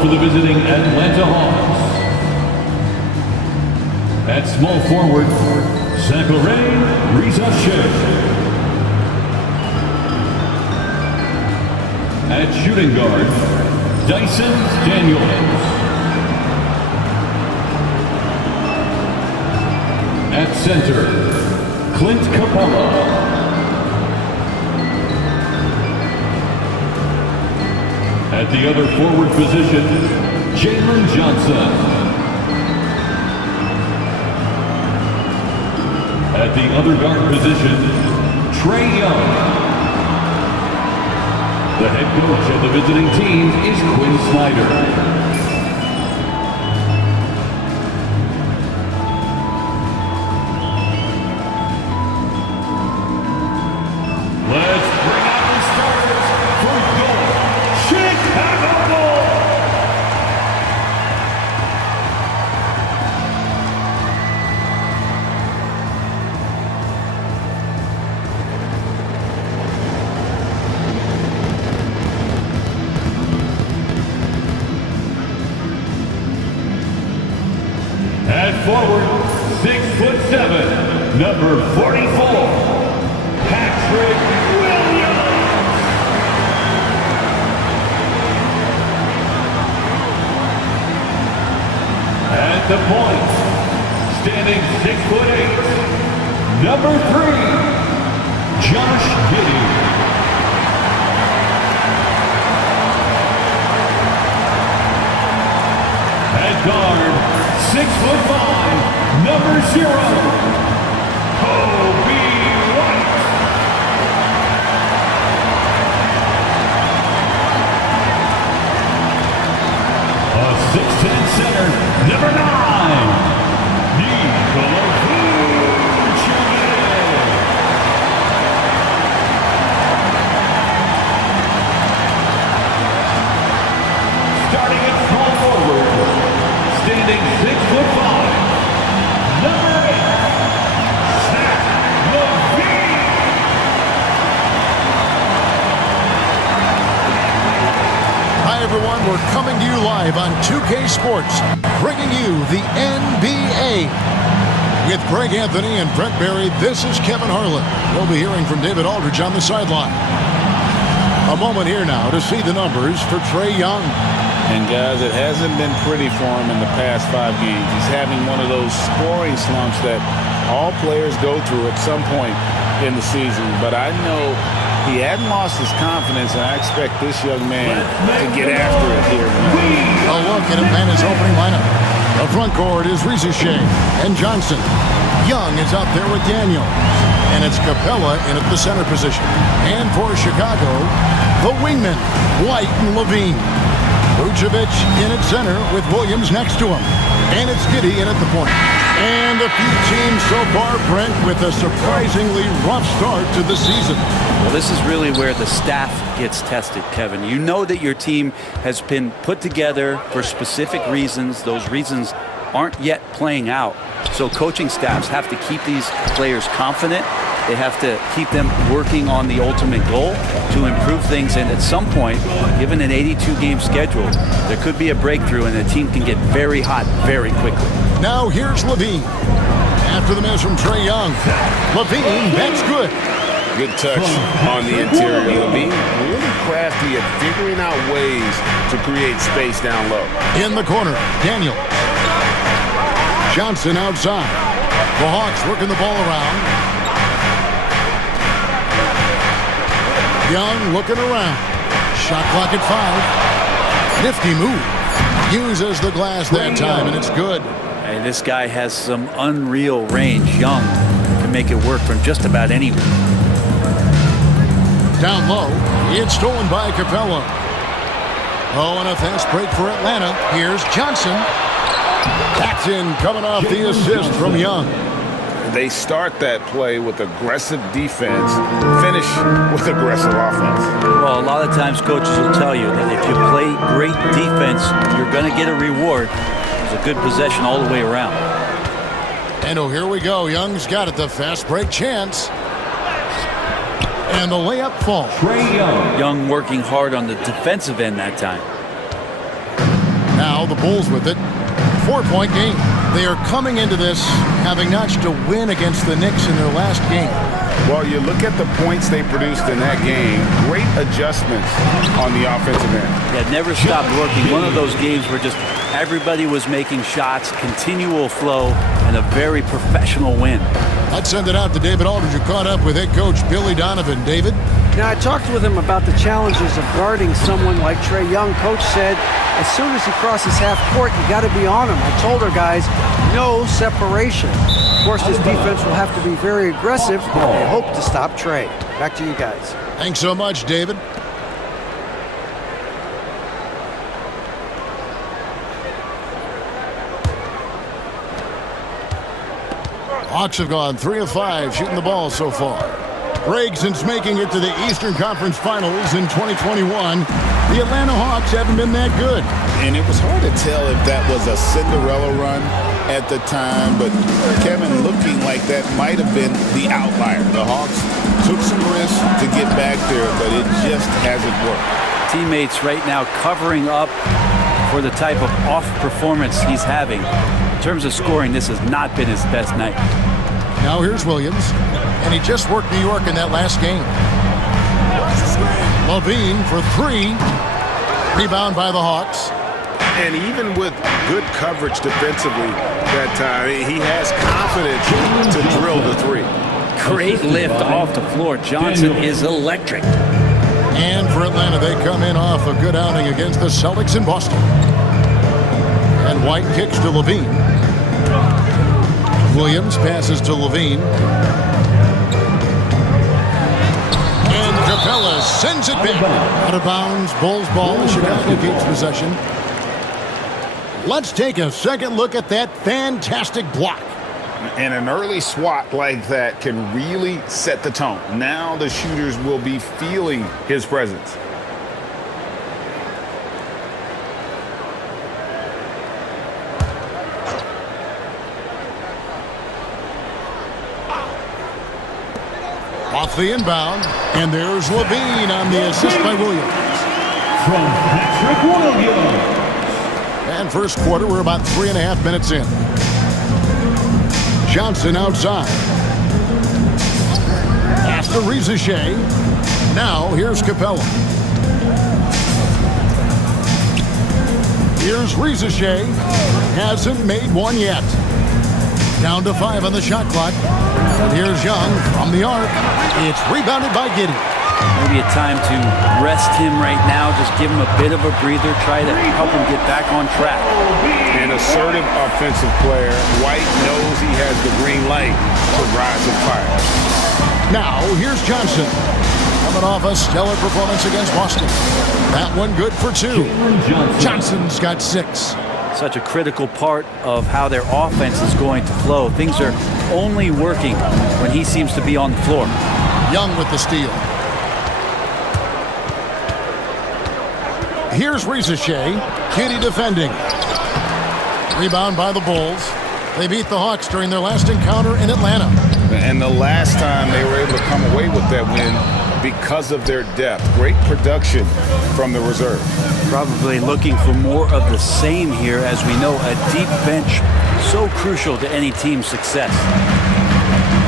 for the visiting Atlanta Hawks. At small forward, Zachary Rizache. At shooting guard, Dyson Daniels. At center, Clint Capella. At the other forward position, Jalen Johnson. At the other guard position, Trae Young. The head coach of the visiting team is Quinn Snyder. Forward, 6'7", number 44, Patrick Williams. At the point, standing 6'8", number 3, Josh Giddey. At guard, 6'5", number 0, Kobe White. A 6'10" center, number 9, Nikola Vucevic. Starting at small forward, standing 6'5", number 8, Zach LaVine. Hi everyone, we're coming to you live on 2K Sports, bringing you the NBA. With Greg Anthony and Brent Barry, this is Kevin Harlan. We'll be hearing from David Aldridge on the sideline. A moment here now to see the numbers for Trae Young. And guys, it hasn't been pretty for him in the past 5 games. He's having one of those scoring slumps that all players go through at some point in the season. But I know he hadn't lost his confidence, and I expect this young man to get after it here. A look at Atlanta's opening lineup. The front court is Rizache and Johnson. Young is out there with Daniels. And it's Capella in at the center position. And for Chicago, the wingmen, White and LaVine. Vucevic in at center with Williams next to him. And it's Giddey in at the point. And a few teams so far, Brent, with a surprisingly rough start to the season. Well, this is really where the staff gets tested, Kevin. You know that your team has been put together for specific reasons. Those reasons aren't yet playing out. So coaching staffs have to keep these players confident. They have to keep them working on the ultimate goal to improve things. And at some point, given an 82-game schedule, there could be a breakthrough and the team can get very hot very quickly. Now here's LaVine. After the miss from Trae Young. LaVine, that's good. Good touch on the interior. LaVine really crafty at figuring out ways to create space down low. In the corner, Daniels. Johnson outside. The Hawks working the ball around. Young looking around. Shot clock at 5. Nifty move. Uses the glass that time, and it's good. Hey, this guy has some unreal range. Young can make it work from just about anywhere. Down low, it's stolen by Capella. Oh, and a fast break for Atlanta. Here's Johnson. That's in, coming off the assist from Young. They start that play with aggressive defense, finish with aggressive offense. Well, a lot of times coaches will tell you that if you play great defense, you're going to get a reward. It's a good possession all the way around. And oh, here we go. Young's got it, the fast break chance. And the layup falls. Young working hard on the defensive end that time. Bulls with it. 4-point game. They are coming into this having notched a win against the Knicks in their last game. Well, you look at the points they produced in that game. Great adjustments on the offensive end. Yeah, never stopped working. One of those games where just everybody was making shots, continual flow, and a very professional win. Let's send it out to David Aldridge, who caught up with head coach Billy Donovan. David? Now, I talked with him about the challenges of guarding someone like Trae Young. Coach said, as soon as he crosses half court, you got to be on him. I told our guys, no separation. Of course, this defense will have to be very aggressive if they hope to stop Trae. Back to you guys. Thanks so much, David. Hawks have gone 3 of 5 shooting the ball so far. Greg, since making it to the Eastern Conference Finals in 2021, the Atlanta Hawks haven't been that good. And it was hard to tell if that was a Cinderella run at the time, but Kevin, looking like that might have been the outlier. The Hawks took some risks to get back there, but it just hasn't worked. Teammates right now covering up for the type of off performance he's having. In terms of scoring, this has not been his best night. Now here's Williams, and he just worked New York in that last game. Levine for 3. Rebound by the Hawks. And even with good coverage defensively that time, he has confidence to drill the 3. Great lift off the floor. Johnson is electric. And for Atlanta, they come in off a good outing against the Celtics in Boston. And White kicks to Levine. Williams passes to Levine. And Capella sends it back. Out of bounds, Bulls ball. Chicago keeps possession. Let's take a second look at that fantastic block. And an early swat like that can really set the tone. Now the shooters will be feeling his presence. Off the inbound, and there's Levine on the assist by Williams. From Patrick Williams. And first quarter, we're about 3.5 minutes in. Johnson outside. Pass to Rizachet. Now here's Capella. Here's Rizachet. Hasn't made one yet. Down to 5 on the shot clock. And here's Young from the arc. It's rebounded by Giddey. Maybe a time to rest him right now. Just give him a bit of a breather. Try to help him get back on track. An assertive offensive player. White knows he has the green light to rise and fire. Now, here's Johnson. Coming off a stellar performance against Boston. That one good for 2. Johnson's got 6. Such a critical part of how their offense is going to flow. Things are only working when he seems to be on the floor. Young with the steal. Here's Rizachet. Giddey defending. Rebound by the Bulls. They beat the Hawks during their last encounter in Atlanta. And the last time they were able to come away with that win because of their depth. Great production from the reserve. Probably looking for more of the same here. As we know, a deep bench so crucial to any team's success.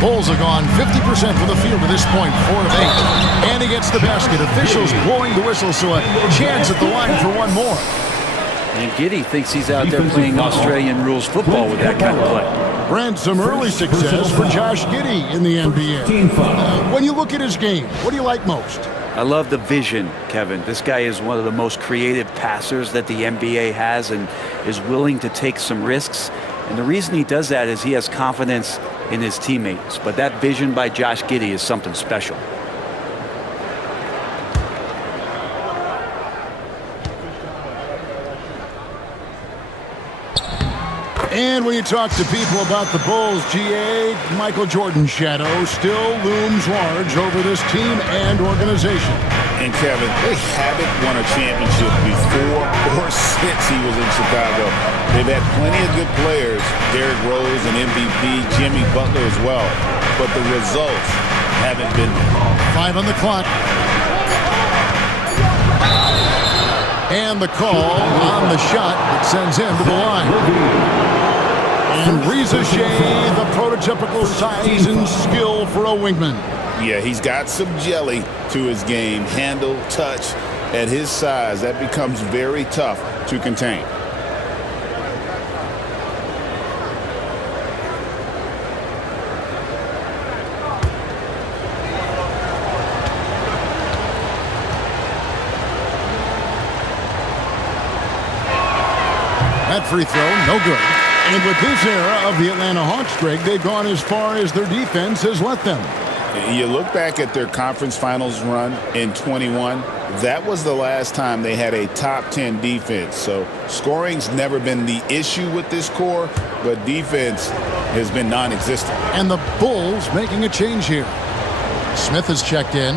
Bulls have gone 50% from the field to this point, 4 of 8. And he gets the basket. Officials blowing the whistle, so a chance at the line for one more. And Giddey thinks he's out there playing Australian rules football with that kind of play. Brent, some early success for Josh Giddey in the NBA. When you look at his game, what do you like most? I love the vision, Kevin. This guy is one of the most creative passers that the NBA has and is willing to take some risks. And the reason he does that is he has confidence in his teammates. But that vision by Josh Giddey is something special. And when you talk to people about the Bulls, GA, Michael Jordan's shadow still looms large over this team and organization. And Kevin, they haven't won a championship before or since he was in Chicago. They've had plenty of good players, Derrick Rose and MVP, Jimmy Butler as well. But the results haven't been there. 5 on the clock. And the call on the shot that sends him to the line. And Reza Shea, the prototypical size and skill for a wingman. Yeah, he's got some jelly to his game. Handle, touch. At his size, that becomes very tough to contain. That free throw, no good. And with this era of the Atlanta Hawks, Greg, they've gone as far as their defense has let them. You look back at their conference finals run in 21, that was the last time they had a top 10 defense. So scoring's never been the issue with this core, but defense has been non-existent. And the Bulls making a change here. Smith has checked in.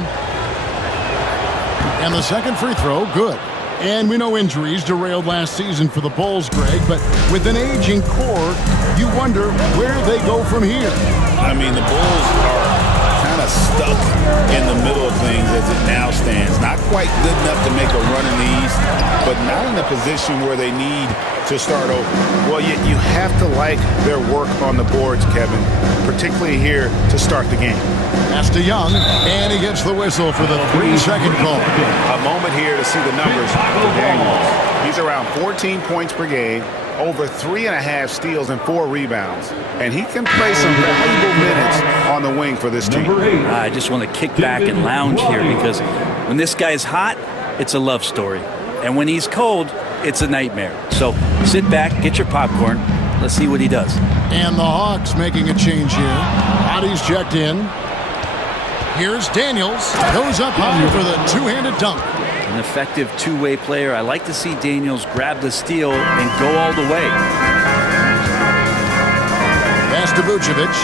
And the second free throw, good. And we know injuries derailed last season for the Bulls, Greg, but with an aging core, you wonder where they go from here. I mean, the Bulls are kind of stuck in the middle of things as it now stands. Not quite good enough to make a run in the East, but not in a position where they need to start over. Well, you have to like their work on the boards, Kevin, particularly here to start the game. Pass to Young, and he gets the whistle for the 3-second call. A moment here to see the numbers for Daniels. He's around 14 points per game, over 3.5 steals and 4 rebounds. And he can play some valuable minutes on the wing for this team. I just want to kick back and lounge here because when this guy's hot, it's a love story. And when he's cold, it's a nightmare. So sit back, get your popcorn. Let's see what he does. And the Hawks making a change here. Bodies checked in. Here's Daniels. Goes up high for the two-handed dunk. An effective two-way player. I like to see Daniels grab the steal and go all the way. Pass to Vucevic.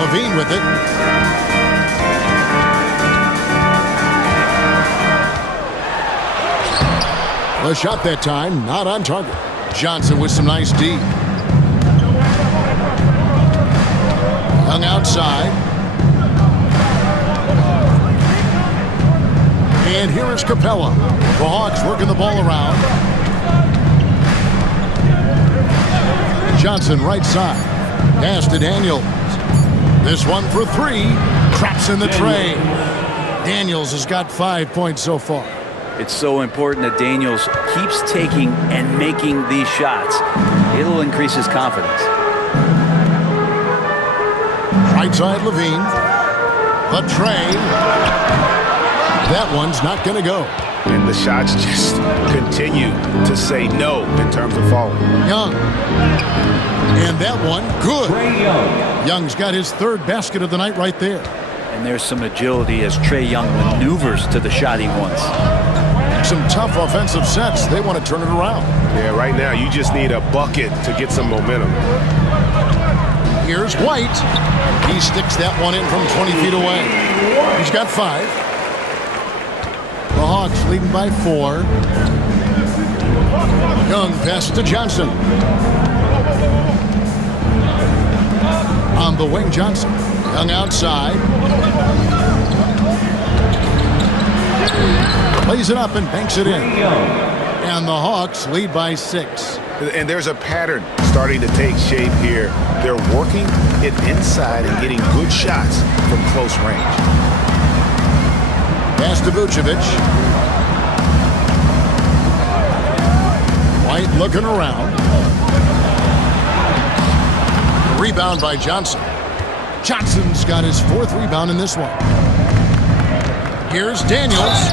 Levine with it. The shot that time, not on target. Johnson with some nice D. Young outside. And here is Capella. The Hawks working the ball around. Johnson right side. Pass to Daniels. This one for 3. Traps in the tray. Daniels has got 5 points so far. It's so important that Daniels keeps taking and making these shots. It'll increase his confidence. Right side Levine. The tray. That one's not going to go. And the shots just continue to say no in terms of falling. Young. And that one, good. Young's got his 3rd basket of the night right there. And there's some agility as Trae Young maneuvers to the shot he wants. Some tough offensive sets. They want to turn it around. Yeah, right now you just need a bucket to get some momentum. Here's White. He sticks that one in from 20 feet away. He's got 5. The Hawks leading by 4. Young passes to Johnson. On the wing, Johnson. Young outside. Plays it up and banks it in. And the Hawks lead by 6. And there's a pattern starting to take shape here. They're working it inside and getting good shots from close range. Pass to Vucevic. White looking around. Rebound by Johnson. Johnson's got his 4th rebound in this one. Here's Daniels.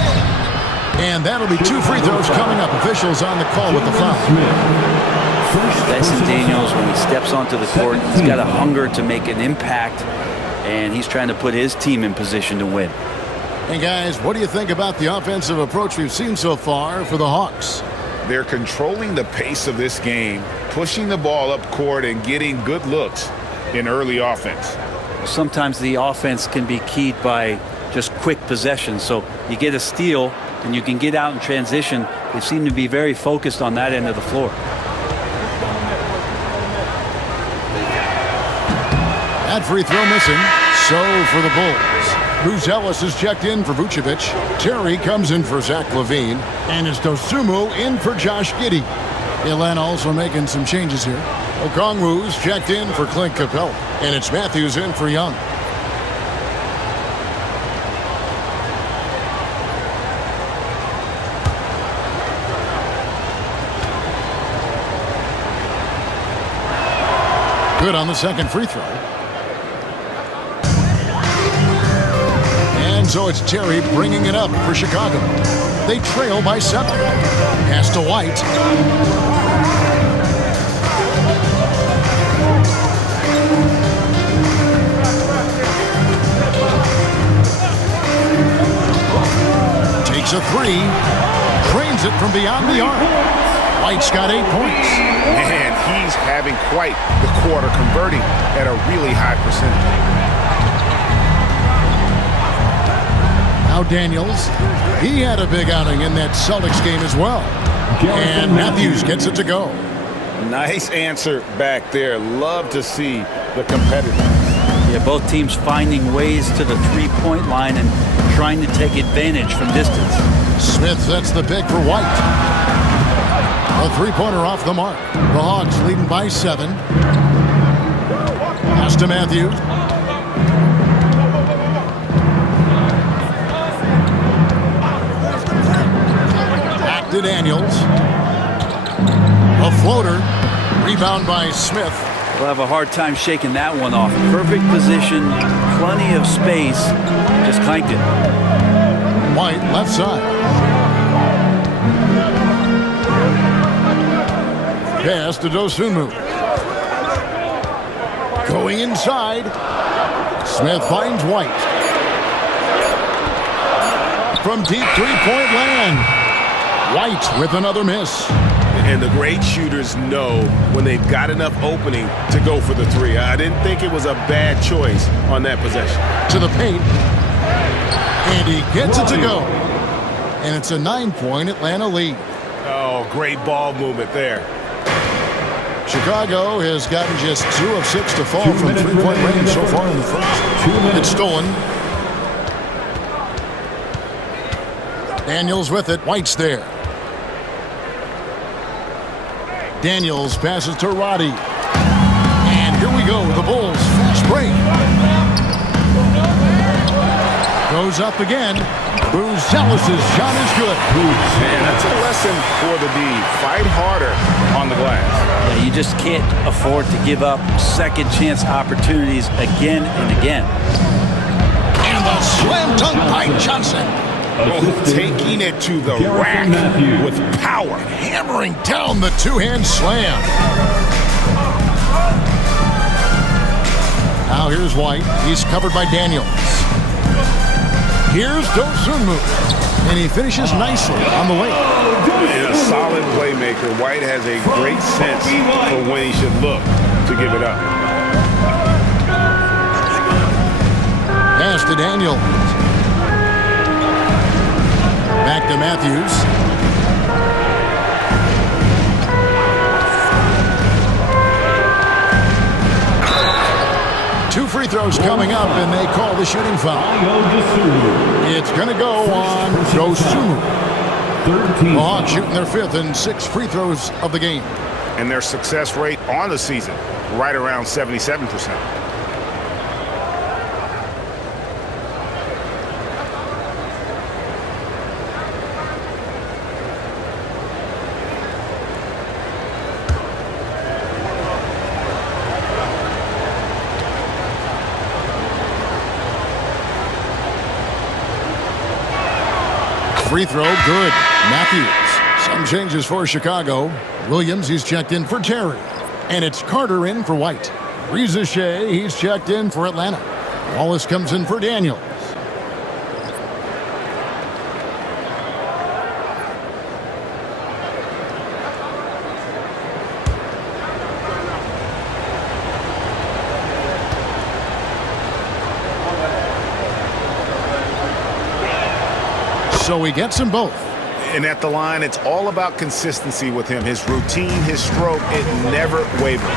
And that'll be 2 free throws coming up. Officials on the call with the foul. Dyson Daniels, when he steps onto the court, he's got a hunger to make an impact, and he's trying to put his team in position to win. Hey, guys, what do you think about the offensive approach we've seen so far for the Hawks? They're controlling the pace of this game, pushing the ball up court and getting good looks in early offense. Sometimes the offense can be keyed by just quick possession. So you get a steal and you can get out in transition. They seem to be very focused on that end of the floor. That free throw missing. So for the Bulls. Ellis is checked in for Vucevic. Terry comes in for Zach LaVine. And it's Dosunmu in for Josh Giddey. Atlanta also making some changes here. Okongwu's checked in for Clint Capella. And it's Matthews in for Young. Good on the second free throw. And so it's Terry bringing it up for Chicago. They trail by 7. Pass to White. Takes a 3. Drains it from beyond the arc. White's got 8 points. And he's having quite the quarter, converting at a really high percentage. Now Daniels. He had a big outing in that Celtics game as well. And Matthews gets it to go. Nice answer back there. Love to see the competitiveness. Yeah, both teams finding ways to the three-point line and trying to take advantage from distance. Smith sets the pick for White. A three-pointer off the mark. The Hawks leading by 7. Pass to Matthews. Back to Daniels. A floater. Rebound by Smith. We'll have a hard time shaking that one off. Perfect position, plenty of space. Just clanked it. White, left side. Pass to Dosunmu. Going inside. Smith finds White. From deep three-point land. White with another miss. And the great shooters know when they've got enough opening to go for the 3. I didn't think it was a bad choice on that possession. To the paint. And he gets it to go. And it's a 9-point Atlanta lead. Oh, great ball movement there. Chicago has gotten just 2 of 6 to fall from three-point range so far in the first. It's stolen. Daniels with it. White's there. Daniels passes to Roddy. And here we go. The Bulls fast break. Goes up again. Ellis' shot is good. And that's a lesson for the D. Fight harder on the glass. Yeah, you just can't afford to give up second chance opportunities again and again. And the slam dunk by Johnson. Taking it to the rack with power. Hammering down the two-hand slam. Now here's White. He's covered by Daniels. Here's Dosunmu. And he finishes nicely on the way. And a solid playmaker. White has a great sense for when he should look to give it up. Pass to Daniels. Back to Matthews. Two free throws coming up, and they call the shooting foul. It's going to go on Dosunmu. The Hawks shooting their 5th and 6th free throws of the game. And their success rate on the season, right around 77%. Free throw, good. Matthews. Some changes for Chicago. Williams, he's checked in for Terry. And it's Carter in for White. Shea, he's checked in for Atlanta. Wallace comes in for Daniels. So he gets them both. And at the line, it's all about consistency with him. His routine, his stroke, it never wavers.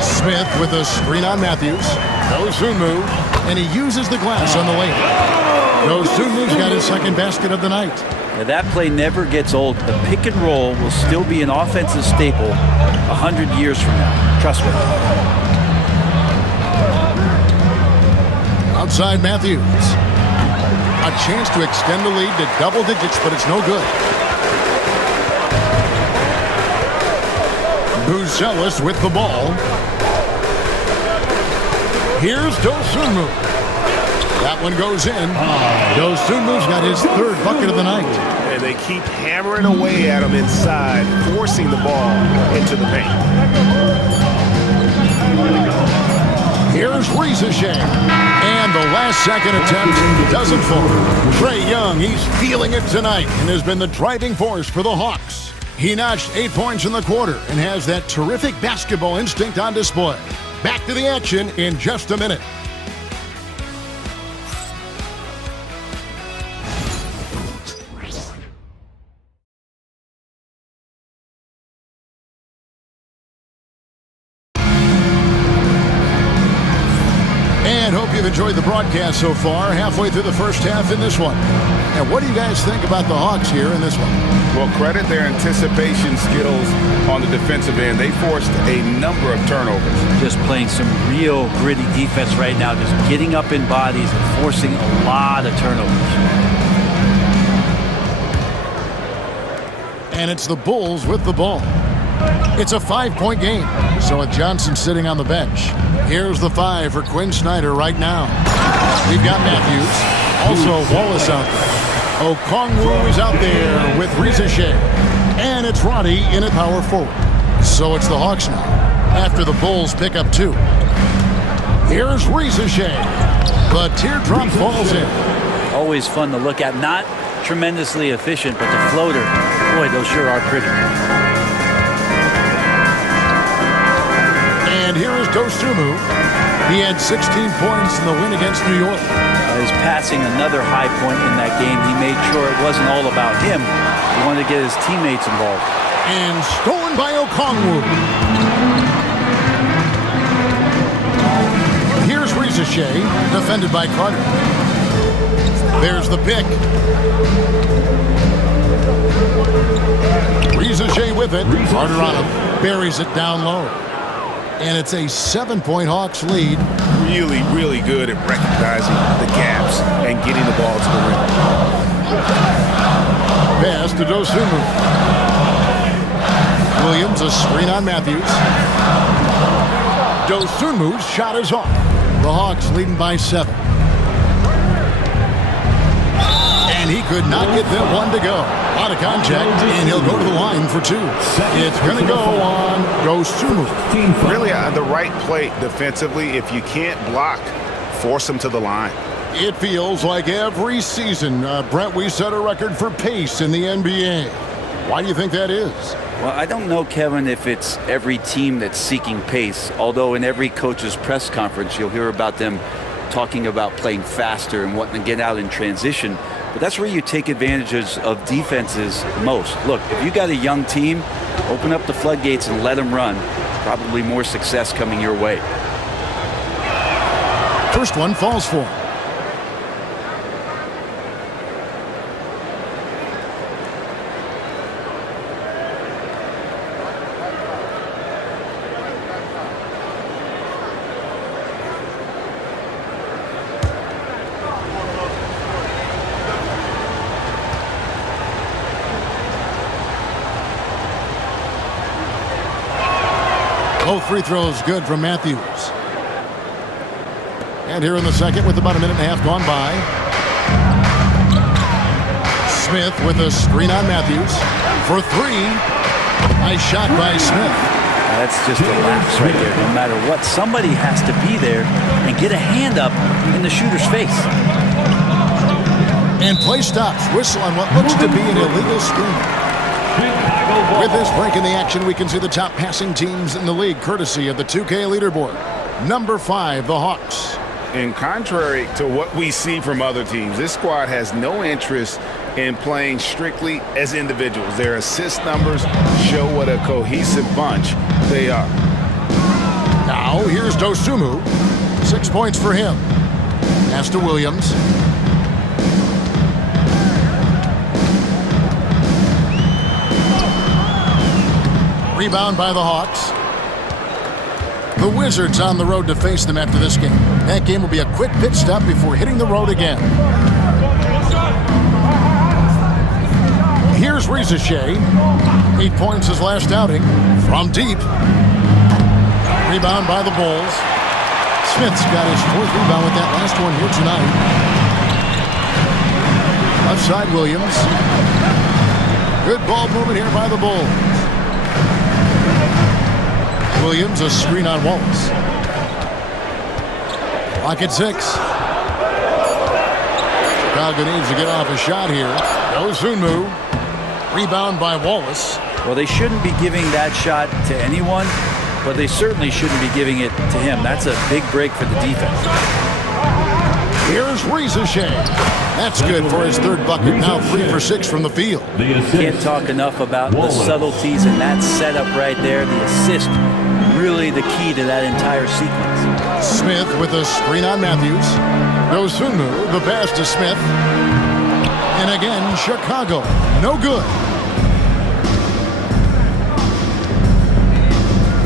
Smith with a screen on Matthews. Dosunmu, and he uses the glass on the layup. Dosunmu's got his second basket of the night. Now that play never gets old. The pick and roll will still be an offensive staple 100 years from now. Trust me. Outside Matthews. A chance to extend the lead to double digits, but it's no good. Buzelis with the ball. Here's Dosunmu. That one goes in. Dosunmu's got his third bucket of the night. And they keep hammering away at him inside, forcing the ball into the paint. Here's Rizachet. And the last second attempt doesn't fall. Trae Young, he's feeling it tonight and has been the driving force for the Hawks. He notched 8 points in the quarter and has that terrific basketball instinct on display. Back to the action in just a minute. And hope you've enjoyed the broadcast so far, halfway through the first half in this one. And what do you guys think about the Hawks here in this one? Well, credit their anticipation skills on the defensive end. They forced a number of turnovers. Just playing some real gritty defense right now, just getting up in bodies and forcing a lot of turnovers. And it's the Bulls with the ball. It's a 5-point game. So with Johnson sitting on the bench, here's the 5 for Quinn Snyder right now. We've got Matthews, also Wallace out there. Okongwu is out there with Rizachet. And it's Roddy in at power forward. So it's the Hawks now, after the Bulls pick up 2. Here's Rizachet. The teardrop falls in. Always fun to look at. Not tremendously efficient, but the floater, boy, those sure are pretty. And here is Dosunmu. He had 16 points in the win against New York. His passing, another high point in that game. He made sure it wasn't all about him. He wanted to get his teammates involved. And stolen by Okongwu. Here's Rizachet, defended by Carter. There's the pick. Rizachet with it. Carter on him. Buries it down low. And it's a 7-point Hawks lead. Really, really good at recognizing the gaps and getting the ball to the rim. Pass to Dosunmu. Williams, a screen on Matthews. Dosunmu's shot is off. The Hawks leading by 7. And he could not get that one to go. Out of contact, and he'll go to the line for 2. It's going to go on Dosunmu. Really the right play defensively. If you can't block, force them to the line. It feels like every season, Brent, we set a record for pace in the NBA. Why do you think that is? Well, I don't know, Kevin, if it's every team that's seeking pace, although in every coach's press conference, you'll hear about them talking about playing faster and wanting to get out in transition. But that's where you take advantages of defenses most. Look, if you got a young team, open up the floodgates and let them run. Probably more success coming your way. First one falls for him. Both free throws good from Matthews. And here in the second with about a minute and a half gone by. Smith with a screen on Matthews for 3. Nice shot by Smith. That's just a lapse right there. No matter what, somebody has to be there and get a hand up in the shooter's face. And play stops. Whistle on what looks to be an illegal screen. With this break in the action, we can see the top passing teams in the league, courtesy of the 2K leaderboard. Number 5, the Hawks. And contrary to what we see from other teams, this squad has no interest in playing strictly as individuals. Their assist numbers show what a cohesive bunch they are. Now, here's Dosunmu. 6 points for him. Pass to Williams. Rebound by the Hawks. The Wizards on the road to face them after this game. That game will be a quick pit stop before hitting the road again. Here's Rizachet. 8 points his last outing. From deep. Rebound by the Bulls. Smith's got his 4th rebound with that last one here tonight. Left side, Williams. Good ball movement here by the Bulls. Williams, a screen on Wallace. Clock at 6. Chicago needs to get off a shot here. Dosunmu. Rebound by Wallace. Well, they shouldn't be giving that shot to anyone, but they certainly shouldn't be giving it to him. That's a big break for the defense. Here's Rizachet. That's good for his 3rd bucket. Now 3 for 6 from the field. Can't talk enough about the subtleties in that setup right there. The assist, really the key to that entire sequence. Smith with a screen on Matthews. Dosunmu, the pass to Smith. And again, Chicago. No good.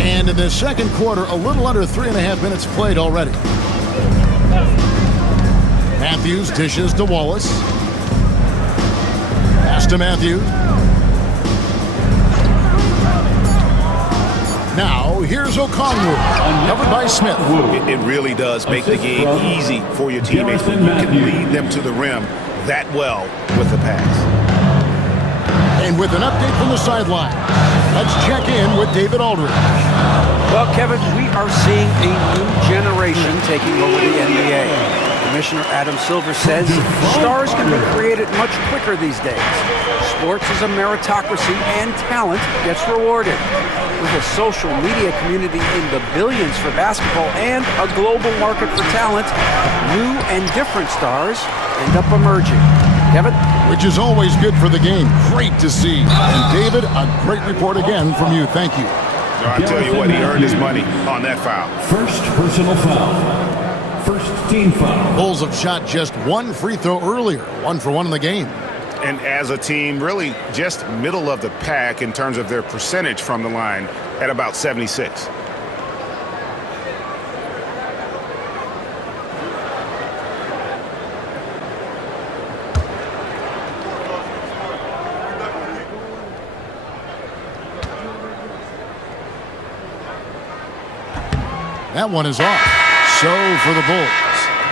And in the second quarter, a little under 3.5 minutes played already. Matthews dishes to Wallace. Pass to Matthews. Now, here's Okongwu, covered by Smith. It really does make the game easy for your teammates when you can lead them to the rim that well with the pass. And with an update from the sideline, let's check in with David Aldridge. Well, Kevin, we are seeing a new generation taking over the NBA. Commissioner Adam Silver says stars can be created much quicker these days. Sports is a meritocracy and talent gets rewarded. With a social media community in the billions for basketball and a global market for talent, new and different stars end up emerging. Kevin? Which is always good for the game. Great to see. And David, a great report again from you. Thank you. I'll tell you what, he earned his money on that foul. First personal foul. First team foul. Bulls have shot just 1 free throw earlier. 1 for 1 in the game. And as a team, really just middle of the pack in terms of their percentage from the line at about 76. That one is off. So for the Bulls,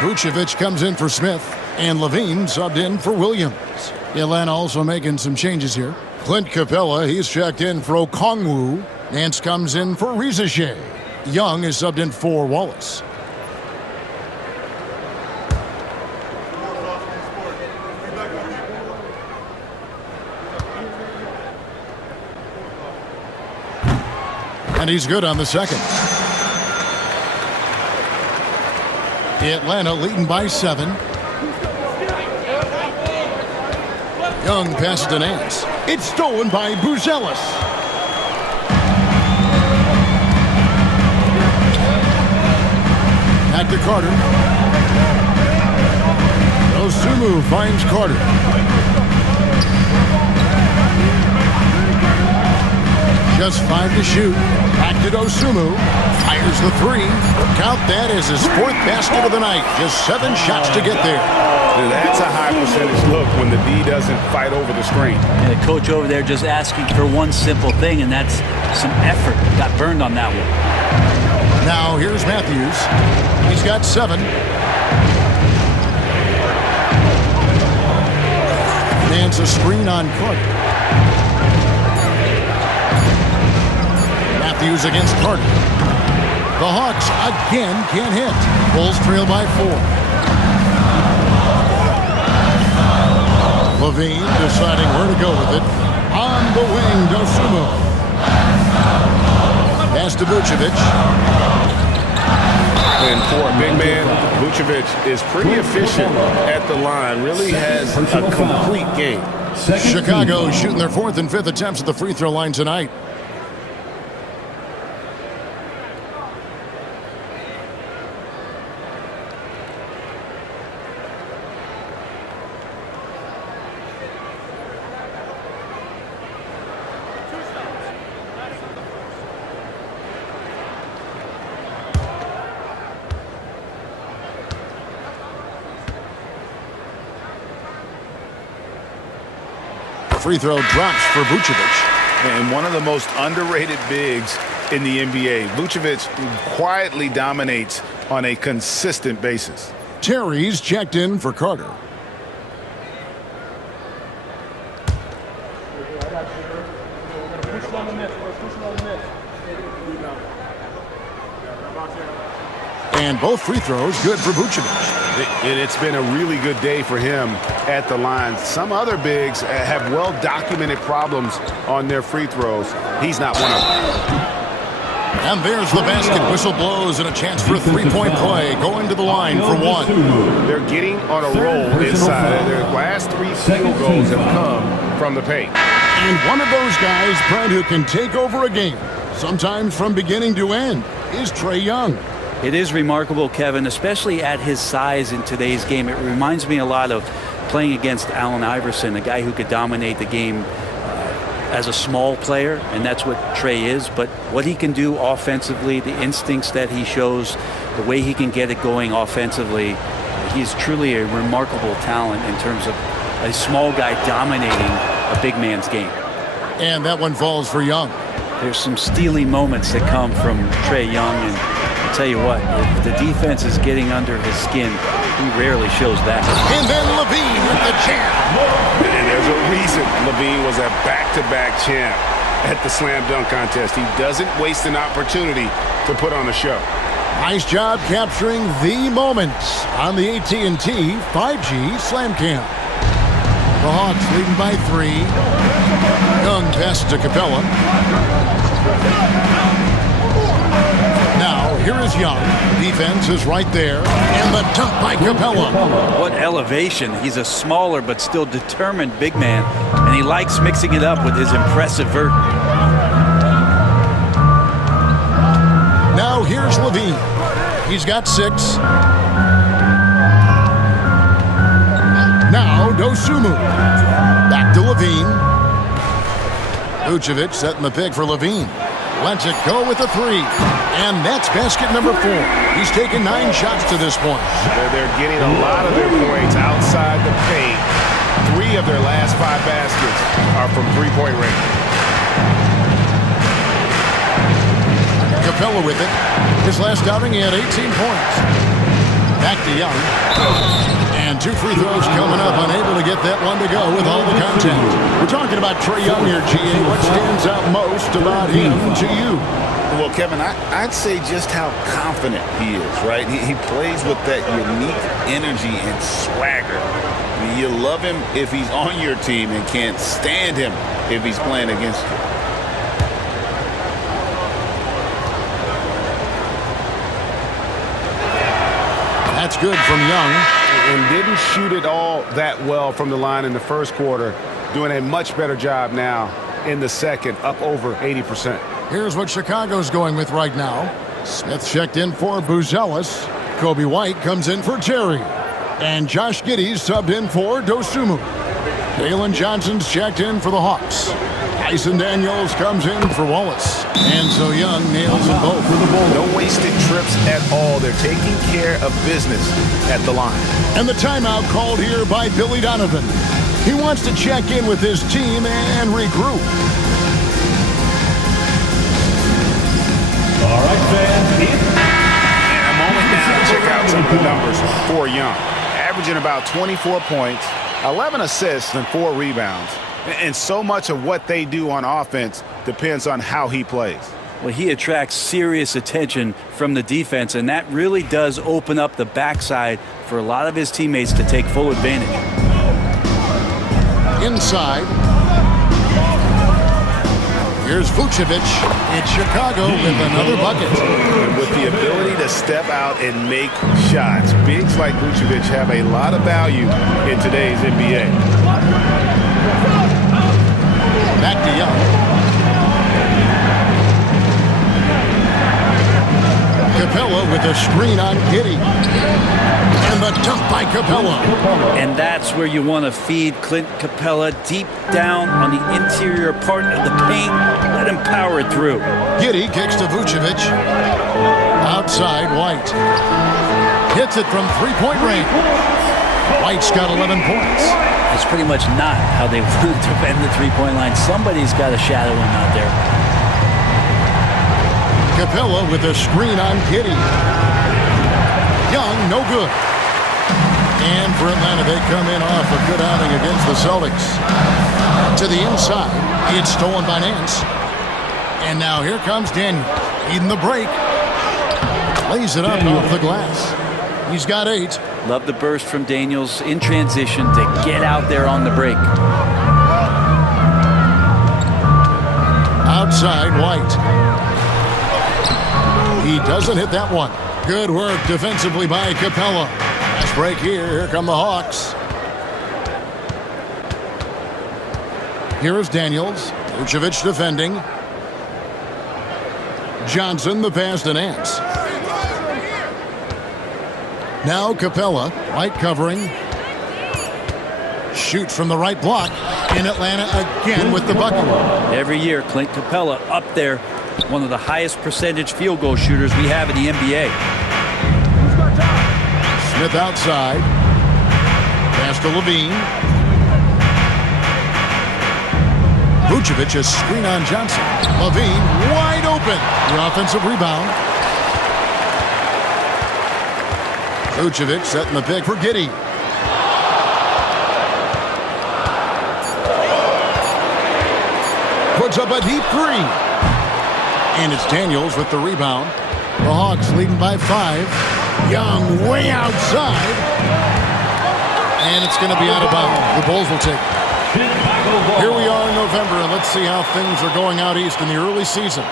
Vucevic comes in for Smith, and Levine subbed in for Williams. Atlanta also making some changes here. Clint Capella, he's checked in for Okongwu. Nance comes in for Rizachet. Young is subbed in for Wallace. And he's good on the second. Atlanta leading by 7. Young passes to Nance. It's stolen by Buzelis. Back to Carter. Dosunmu finds Carter. Just 5 to shoot. Back to Dosunmu. Fires the 3. Count that as his 4th basket of the night. Just 7 shots to get there. That's a high percentage look when the D doesn't fight over the screen. And the coach over there just asking for one simple thing, and that's some effort. Got burned on that one. Now here's Matthews. He's got 7. Nance a screen on Carter. Matthews against Carter. The Hawks again can't hit. Bulls trail by 4. Levine deciding where to go with it. On the wing, Dosunmu. Pass to Vucevic. And for a big man, Vucevic is pretty efficient at the line. Really has a complete game. Chicago shooting their 4th and 5th attempts at the free throw line tonight. free throw drops for Vucevic. And one of the most underrated bigs in the NBA. Vucevic quietly dominates on a consistent basis. Terry's checked in for Carter. And both free throws good for Vucevic. It's been a really good day for him at the line. Some other bigs have well-documented problems on their free throws. He's not one of them. And there's the basket. Whistle blows and a chance for a three-point play. Going to the line for one. They're getting on a roll inside. Their last 3 field goals have come from the paint. And one of those guys, Brent, who can take over a game, sometimes from beginning to end, is Trae Young. It is remarkable, Kevin, especially at his size in today's game. It reminds me a lot of playing against Allen Iverson, a guy who could dominate the game as a small player, and that's what Trae is. But what he can do offensively, the instincts that he shows, the way he can get it going offensively, he's truly a remarkable talent in terms of a small guy dominating a big man's game. And that one falls for Young. There's some steely moments that come from Trae Young, and I'll tell you what, if the defense is getting under his skin, he rarely shows that. And then Levine with the jam. And there's a reason Levine was a back-to-back champ at the slam dunk contest. He doesn't waste an opportunity to put on a show. Nice job capturing the moments on the AT&T 5G Slam Cam. The Hawks leading by 3. Young passes to Capella. Now, here is Young. Defense is right there. And the dunk by Capella. What elevation. He's a smaller but still determined big man, and he likes mixing it up with his impressive vert. Now, here's Levine. He's got 6. Now, Dosunmu. Back to Levine. Vucevic setting the pick for Levine. Lets it go with a 3. And that's basket number 4. He's taken 9 shots to this point. They're getting a lot of their points outside the paint. 3 of their last 5 baskets are from three-point range. Capella with it. His last outing, he had 18 points. Back to Young. And 2 free throws coming up. Unable to get that one to go with all the content. We're talking about Trae Young here, GA. What stands out most about him to you? Well, Kevin, I'd say just how confident he is, right? He plays with that unique energy and swagger. I mean, you love him if he's on your team and can't stand him if he's playing against you. That's good from Young. And didn't shoot it all that well from the line in the first quarter. Doing a much better job now in the second, up over 80%. Here's what Chicago's going with right now. Smith checked in for Buzelis. Kobe White comes in for Terry. And Josh Giddey's subbed in for Dosunmu. Jalen Johnson's checked in for the Hawks. Tyson Daniels comes in for Wallace. And so Young nails them both for the ball. No wasted trips at all. They're taking care of business at the line. And the timeout called here by Billy Donovan. He wants to check in with his team and regroup. All right, fans. And a moment now to check out some of the numbers for Young. Averaging about 24 points, 11 assists, and 4 rebounds. And so much of what they do on offense depends on how he plays. Well, he attracts serious attention from the defense, and that really does open up the backside for a lot of his teammates to take full advantage. Inside. Here's Vucevic in Chicago with another bucket. And with the ability to step out and make shots, bigs like Vucevic have a lot of value in today's NBA. Back to Young. Capella with a screen on Giddey. And the dunk by Capella. And that's where you want to feed Clint Capella, deep down on the interior part of the paint. Let him power it through. Giddey kicks to Vucevic. Outside, White. Hits it from three-point range. White's got 11 points. That's pretty much not how they want to defend the three-point line. Somebody's got to shadow him out there. Capella with a screen on Giddey. Young, no good. And for Atlanta, they come in off a good outing against the Celtics. To the inside, it's stolen by Nance. And now here comes Daniel. Eating the break. Lays it up off the glass. He's got 8. Love the burst from Daniels in transition to get out there on the break. Outside, White. He doesn't hit that one. Good work defensively by Capella. Nice break here. Here come the Hawks. Here is Daniels. Vucevic defending. Johnson, the pass to Nance. Now Capella, White covering. Shoots from the right block. In Atlanta again with the bucket. Every year, Clint Capella up there, one of the highest percentage field goal shooters we have in the NBA. Smith outside. Pass to Levine. Vucevic, a screen on Johnson. Levine wide open. The offensive rebound. Vucevic setting the pick for Giddey. Puts up a deep 3. And it's Daniels with the rebound. The Hawks leading by 5. Young way outside. And it's going to be out of bounds. The Bulls will take it. Here we are in November, and let's see how things are going out east in the early season.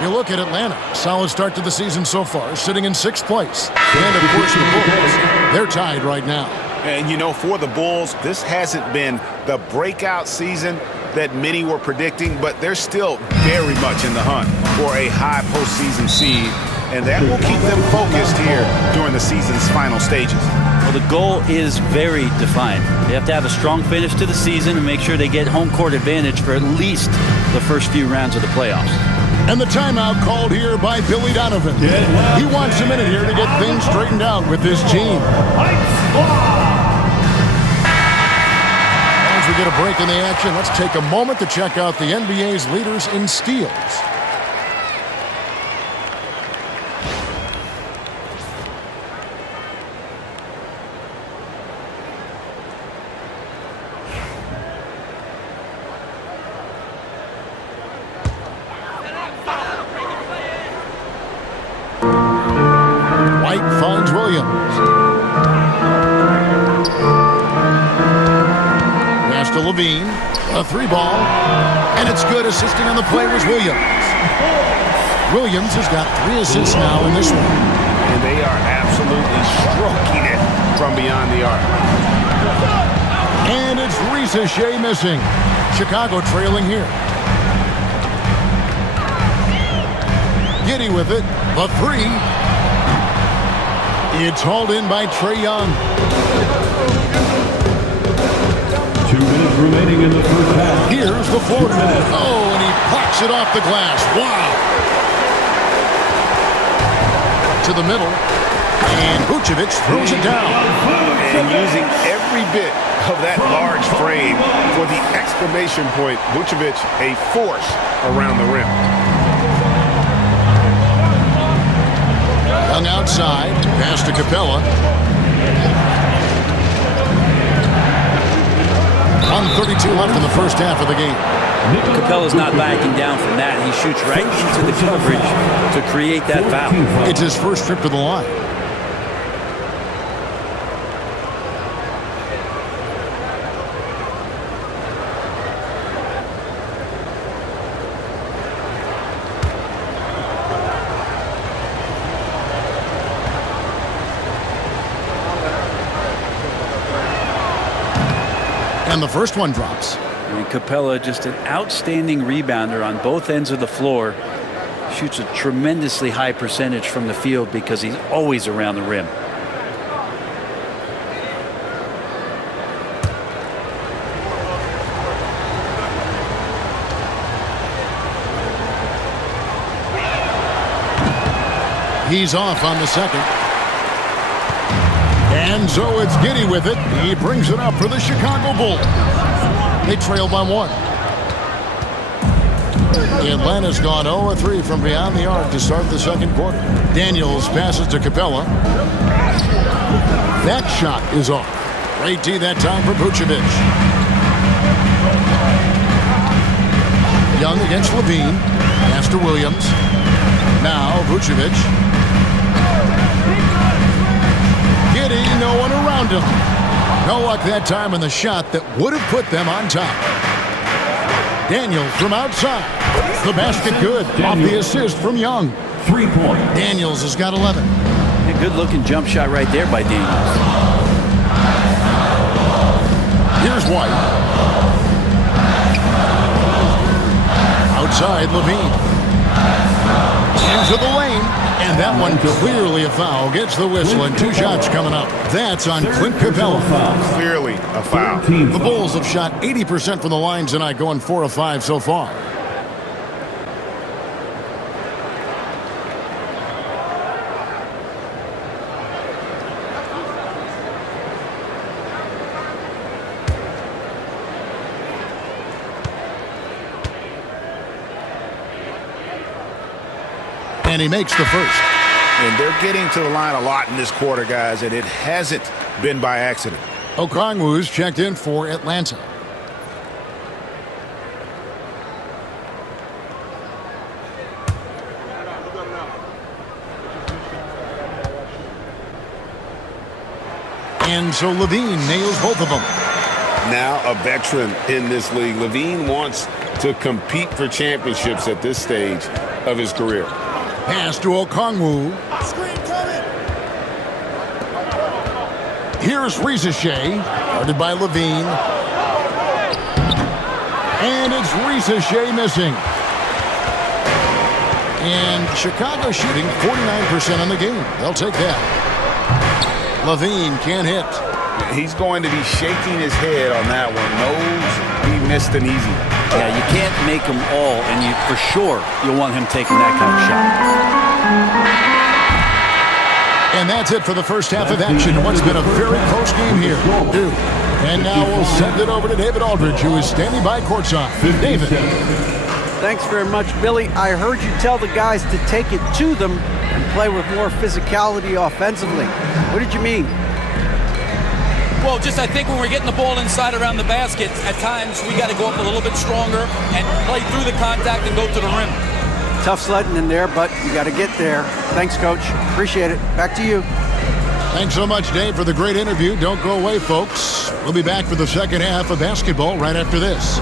You look at Atlanta, solid start to the season so far, sitting in 6th place. And, of course, the Bulls, they're tied right now. And, you know, for the Bulls, this hasn't been the breakout season that many were predicting, but they're still very much in the hunt for a high postseason seed, and that will keep them focused here during the season's final stages. Well, the goal is very defined. They have to have a strong finish to the season and make sure they get home court advantage for at least the first few rounds of the playoffs. And the timeout called here by Billy Donovan. He wants a minute here to get things straightened out with this team. As we get a break in the action, let's take a moment to check out the NBA's leaders in steals. Finds Williams. Pass to Levine. A 3-ball. And it's good. Assisting on the play was Williams. Williams has got 3 assists now in this one. And they are absolutely stroking it from beyond the arc. And it's Risa Shea missing. Chicago trailing here. Giddey with it. The 3. It's hauled in by Trae Young. 2 minutes remaining in the first half. Here's the floater. Oh, and he plucks it off the glass. Wow. To the middle. And Vucevic throws it down. And using every bit of that large frame for the exclamation point, Vucevic, a force around the rim. Young outside, pass to Capella. 1:32 left in the first half of the game. Capella's not backing down from that. He shoots right into the coverage to create that foul. It's his first trip to the line. And the first one drops. And Capella, just an outstanding rebounder on both ends of the floor. Shoots a tremendously high percentage from the field because he's always around the rim. He's off on the second. And so it's Giddey with it. He brings it up for the Chicago Bulls. They trail by 1. Atlanta's gone 0-3 from beyond the arc to start the second quarter. Daniels passes to Capella. That shot is off. Great D that time for Vucevic. Young against Levine. Pass to Williams. Now Vucevic. Giddey, no one around him. No luck that time on the shot that would have put them on top. Daniels from outside. The basket good. Off the assist from Young. 3-point. Daniels has got 11. A good-looking jump shot right there by Daniels. Here's White. Outside, Levine. Into the lane. And that one clearly a foul. Gets the whistle and 2 shots coming up. That's on Clint Capella. Clearly a foul. The Bulls have shot 80% from the line tonight, going 4 of 5 so far. And he makes the first. And they're getting to the line a lot in this quarter, guys, and it hasn't been by accident. Okongwu's checked in for Atlanta. And so Levine nails both of them. Now a veteran in this league. Levine wants to compete for championships at this stage of his career. Pass to Okongwu. Here's Rizachet, guarded by Levine. And it's Rizachet missing. And Chicago shooting 49% on the game. They'll take that. Levine can't hit. He's going to be shaking his head on that one. Knows he missed an easy. Yeah, you can't make them all, and you for sure you'll want him taking that kind of shot. And that's it for the first half of action. What's been a very close game here. And now we'll send it over to David Aldridge, who is standing by courtside. David. Thanks very much, Billy. I heard you tell the guys to take it to them and play with more physicality offensively. What did you mean? Well, just I think when we're getting the ball inside around the basket, at times we got to go up a little bit stronger and play through the contact and go to the rim. Tough sledding in there, but you got to get there. Thanks, Coach. Appreciate it. Back to you. Thanks so much, Dave, for the great interview. Don't go away, folks. We'll be back for the second half of basketball right after this.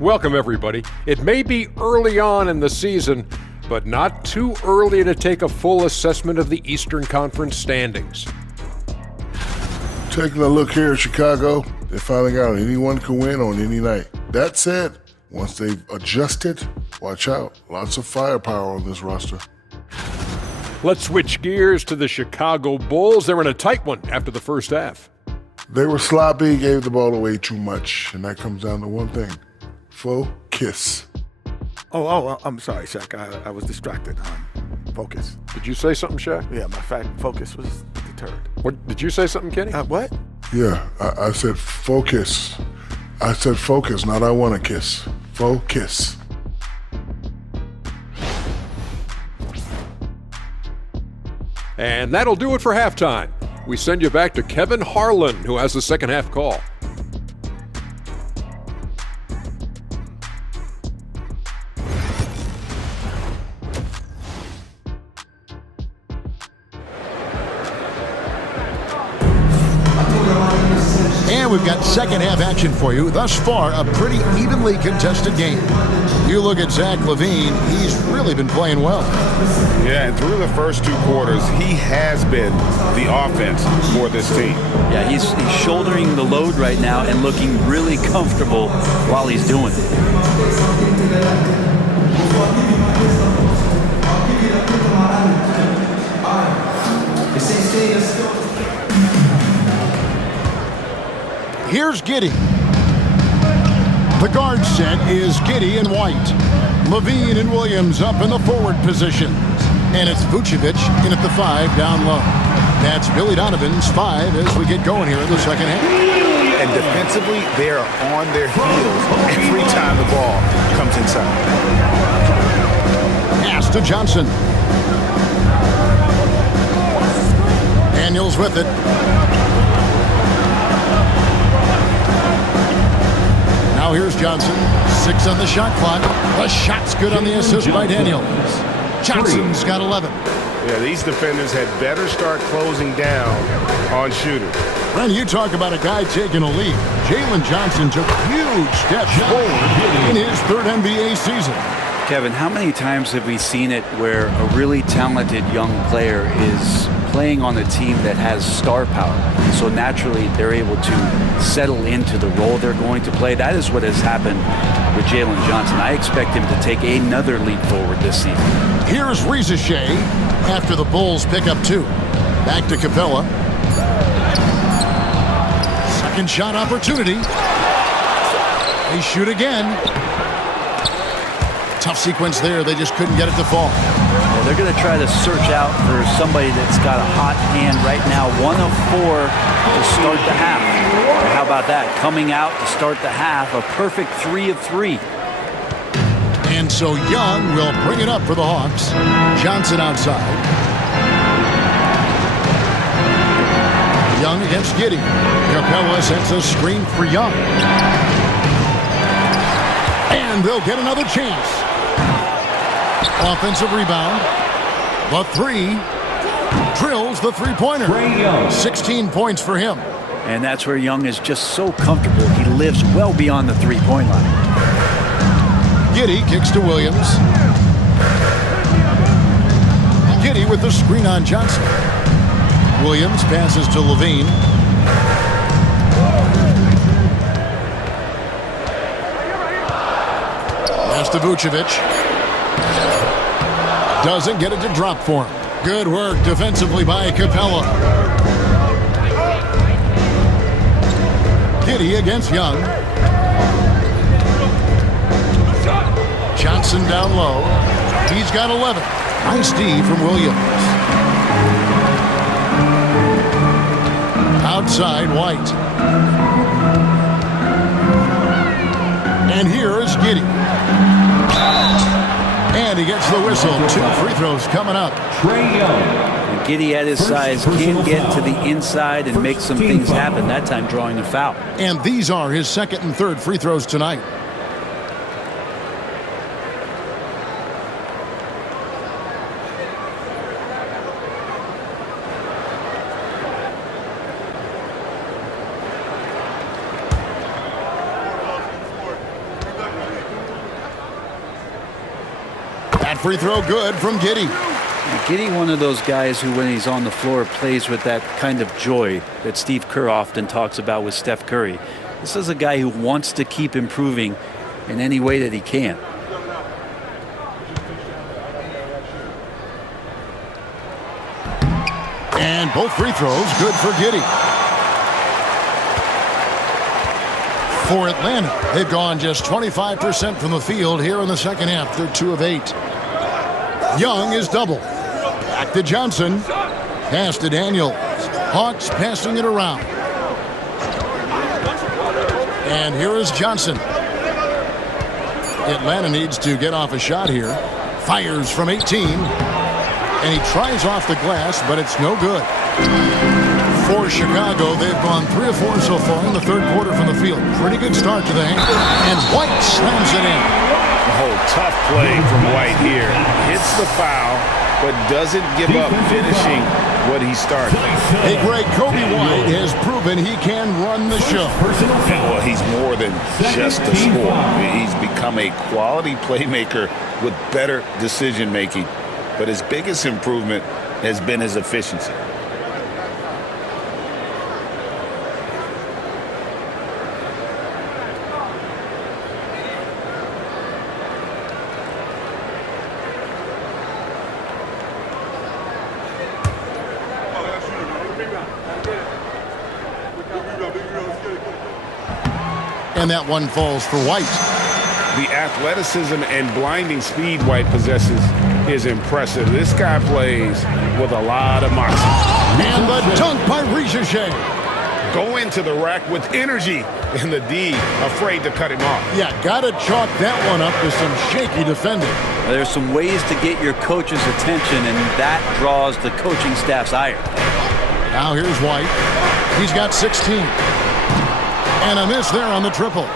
Welcome, everybody. It may be early on in the season, but not too early to take a full assessment of the Eastern Conference standings. Taking a look here at Chicago, they're finding out anyone can win on any night. That said, once they've adjusted, watch out. Lots of firepower on this roster. Let's switch gears to the Chicago Bulls. They're in a tight one after the first half. They were sloppy, gave the ball away too much, and that comes down to one thing. Focus. Oh, I'm sorry, Shaq. I was distracted. Focus. Did you say something, Shaq? Yeah, my focus was deterred. What did you say something, Kenny? What? Yeah, I said focus. I said focus, not I want to kiss. Focus. And that'll do it for halftime. We send you back to Kevin Harlan, who has the second half call. And we've got second half action for you. Thus far, a pretty evenly contested game. You look at Zach LaVine, he's really been playing well. Yeah, and through the first 2 quarters, he has been the offense for this team. Yeah, he's shouldering the load right now and looking really comfortable while he's doing it. Here's Here's Giddey. The guard set is Giddey and White. Levine and Williams up in the forward positions. And it's Vucevic in at the 5 down low. That's Billy Donovan's 5 as we get going here in the second half. And defensively, they are on their heels every time the ball comes inside. Pass to Johnson. Daniels with it. Now here's Johnson. 6 on the shot clock. The shot's good on the assist by Daniels. Johnson's got 11. Yeah, these defenders had better start closing down on shooters. When you talk about a guy taking a lead, Jalen Johnson took huge steps forward in his 3rd NBA season. Kevin, how many times have we seen it where a really talented young player is playing on a team that has star power? And so naturally, they're able to settle into the role they're going to play. That is what has happened with Jalen Johnson. I expect him to take another leap forward this season. Here's Rizachet after the Bulls pick up 2. Back to Capella. Second shot opportunity. They shoot again. Tough sequence there. They just couldn't get it to fall. Well, they're going to try to search out for somebody that's got a hot hand right now. 1 of 4 to start the half. How about that? Coming out to start the half, a perfect 3 of 3. And so Young will bring it up for the Hawks. Johnson outside. Young against Giddey. Capella sets a screen for Young. And they'll get another chance. Offensive rebound. The 3. Drills the three-pointer. 16 points for him. And that's where Young is just so comfortable. He lives well beyond the three-point line. Giddey kicks to Williams. Giddey with the screen on Johnson. Williams passes to Levine. Pass to Vucevic. Doesn't get it to drop for him. Good work defensively by Capella. Giddey against Young. Johnson down low. He's got 11. Nice D from Williams. Outside, White. And here is Giddey. And he gets the whistle. 2 free throws coming up. Giddey at his size can get to the inside and make some things happen, that time drawing a foul. And these are his 2nd and 3rd free throws tonight. That free throw good from Giddey. Giddey, one of those guys who, when he's on the floor, plays with that kind of joy that Steve Kerr often talks about with Steph Curry. This is a guy who wants to keep improving in any way that he can. And both free throws good for Giddey. For Atlanta, they've gone just 25% from the field here in the second half. They're 2 of 8. Young is double. Back to Johnson. Pass to Daniels. Hawks passing it around. And here is Johnson. Atlanta needs to get off a shot here. Fires from 18. And he tries off the glass, but it's no good. For Chicago, they've gone 3 of 4 so far in the 3rd quarter from the field. Pretty good start to the hand. And White slams it in. Oh, tough play from White here. Hits the foul, but doesn't give up finishing what he started. Hey, Greg, Kobe White has proven he can run the show. Well, he's more than just a scorer. He's become a quality playmaker with better decision-making. But his biggest improvement has been his efficiency. And that one falls for White. The athleticism and blinding speed White possesses is impressive. This guy plays with a lot of moxie. And the dunk by Rizachet. Go into the rack with energy, and the D afraid to cut him off. Yeah, gotta chalk that one up to some shaky defending. There's some ways to get your coach's attention, and that draws the coaching staff's ire. Now here's White. He's got 16. And a miss there on the triple.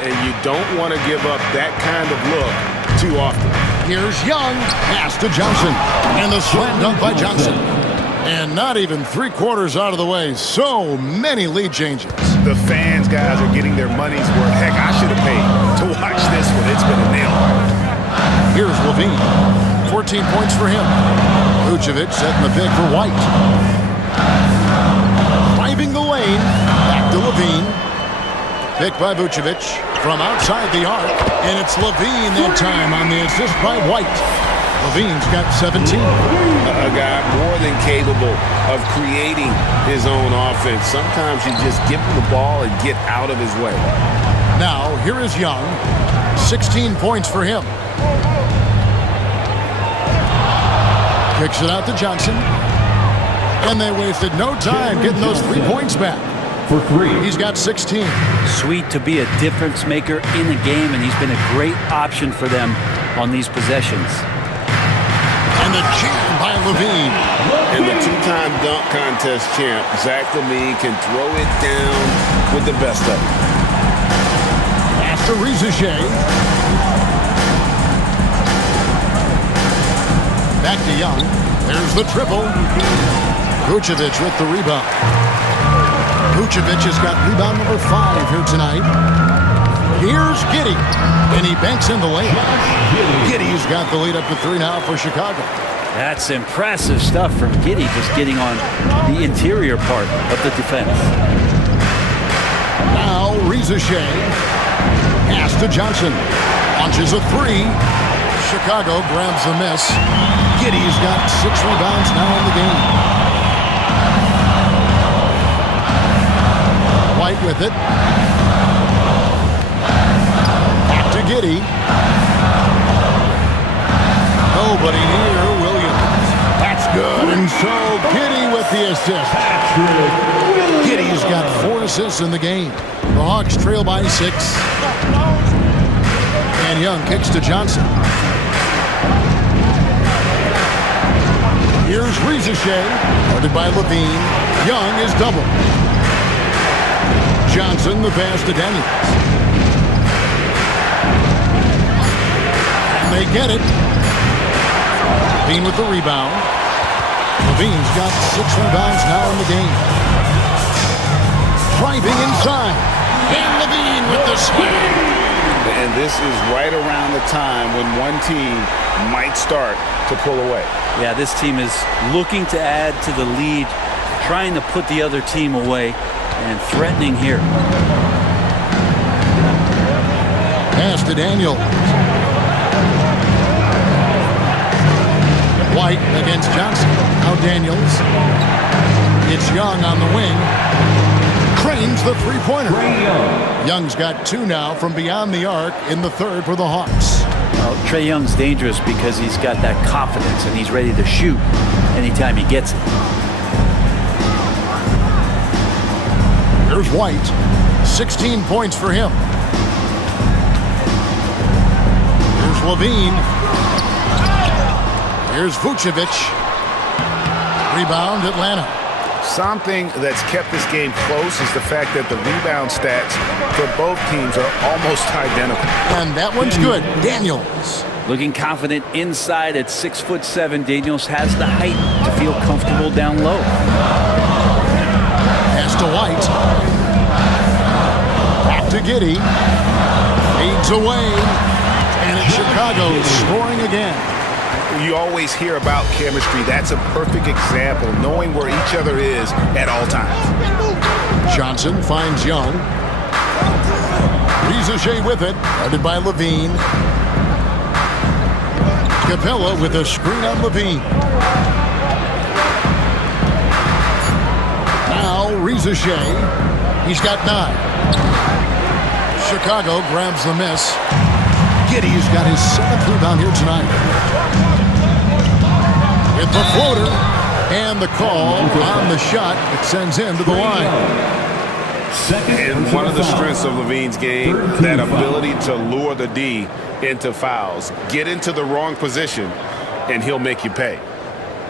And you don't want to give up that kind of look too often. Here's Young. Pass to Johnson. And the slam dunk by Johnson. And not even 3/4 out of the way. So many lead changes. The fans, guys, are getting their money's worth. Heck, I should have paid to watch this one. It's been a nail. Here's Levine. 14 points for him. Vucevic setting the pick for White. Driving the lane. Back to Levine. Pick by Vucevic from outside the arc. And it's Levine that time on the assist by White. Levine's got 17. A guy more than capable of creating his own offense. Sometimes you just give him the ball and get out of his way. Now, here is Young. 16 points for him. Kicks it out to Johnson. And they wasted no time getting those 3 points back. For 3. He's got 16. Sweet to be a difference maker in the game, and he's been a great option for them on these possessions. And the jam by Levine. And the two-time dunk contest champ, Zach Levine, can throw it down with the best of it. After Rizachet. Back to Young. There's the triple. Vucevic with the rebound. Vucevic has got rebound number 5 here tonight. Here's Giddey. And he banks in the layup. Giddey's got the lead up to 3 now for Chicago. That's impressive stuff from Giddey, just getting on the interior part of the defense. Now Rizachet. Pass to Johnson. Launches a 3. Chicago grabs the miss. Giddey's got 6 rebounds now in the game. White with it. Back to Giddey. Nobody near Williams. That's good. And so Giddey with the assist. Giddey's got 4 assists in the game. The Hawks trail by 6. And Young kicks to Johnson. Here's Rizachet. Guarded by Levine. Young is double. Johnson, the pass to Daniels. And they get it. Levine with the rebound. Levine's got 6 rebounds now in the game. Driving inside. And Levine with the slam. And this is right around the time when one team might start to pull away. Yeah, this team is looking to add to the lead, trying to put the other team away, and threatening here. Pass to Daniel. White against Johnson. Now Daniels. It's Young on the wing. Cranes the three-pointer. Young's got 2 now from beyond the arc in the 3rd for the Hawks. Well, Trae Young's dangerous because he's got that confidence and he's ready to shoot anytime he gets it. Here's White. 16 points for him. Here's Levine. Here's Vucevic. Rebound, Atlanta. Something that's kept this game close is the fact that the rebound stats for both teams are almost identical. And that one's good. Daniels. Looking confident inside at 6'7". Daniels has the height to feel comfortable down low. Pass to White. Back to Giddey. Fades away. And it's Chicago scoring again. You always hear about chemistry. That's a perfect example, knowing where each other is at all times. Johnson finds Young. Rizachet with it, guarded by Levine. Capella with a screen on Levine. Now Rizachet. He's got 9. Chicago grabs the miss. Giddey's got his 7th rebound here tonight. With the floater and the call on the shot, it sends him to the line. And one of the strengths of Levine's game, that ability to lure the D into fouls. Get into the wrong position, and he'll make you pay.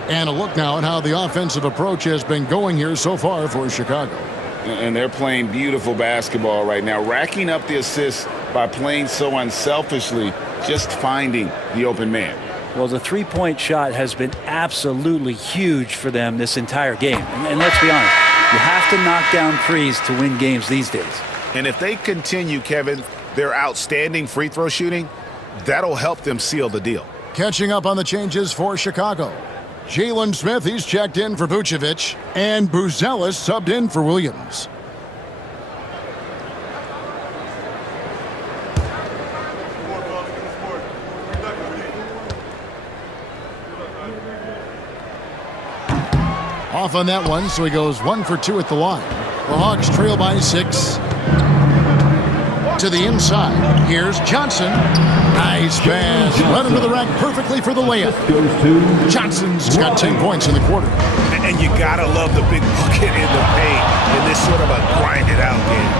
And a look now at how the offensive approach has been going here so far for Chicago. And they're playing beautiful basketball right now, racking up the assists by playing so unselfishly, just finding the open man. Well, the three-point shot has been absolutely huge for them this entire game. And let's be honest, you have to knock down threes to win games these days. And if they continue, Kevin, their outstanding free throw shooting, that'll help them seal the deal. Catching up on the changes for Chicago. Jalen Smith, he's checked in for Vucevic, and Buzelis subbed in for Williams. Off on that one, so he goes 1 for 2 at the line. The Hawks trail by 6. To the inside. Here's Johnson. Nice pass. Led him to the rack perfectly for the layup. Johnson's got 10 points in the quarter. And you gotta love the big bucket in the paint in this sort of a grinded out game.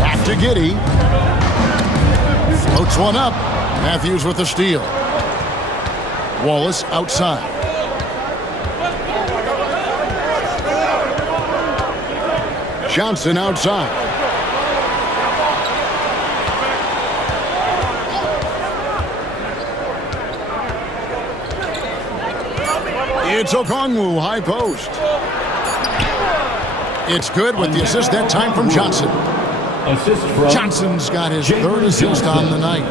Back to Giddey. Floats one up. Matthews with the steal. Wallace outside. Johnson outside. It's Okongwu, high post. It's good with the assist that time from Johnson. Johnson's got his 3rd assist on the night.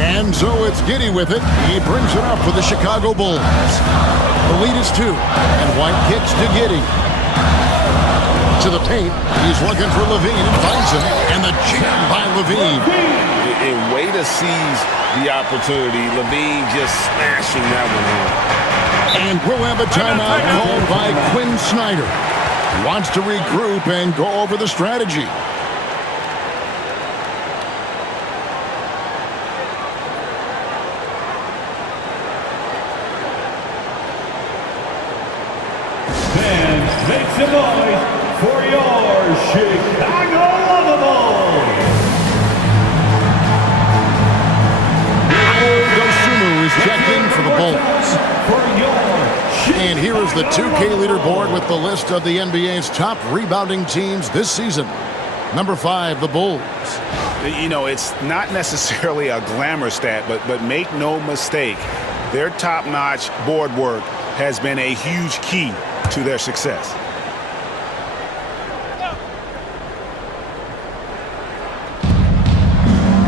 And so it's Giddey with it. He brings it up for the Chicago Bulls. The lead is 2, and White kicks to Giddey. To the paint, he's looking for Levine and finds him, and the jam by Levine. A way to seize the opportunity. Levine just smashing that one home. And we'll have a timeout called by Quinn Snyder. He wants to regroup and go over the strategy. Fans, make some noise for your Chicago Bulls. Dosunmu is checked in for the Bulls. And here is the 2K leaderboard with the list of the NBA's top rebounding teams this season. Number 5, the Bulls. You know, it's not necessarily a glamour stat, but make no mistake, their top-notch board work has been a huge key to their success.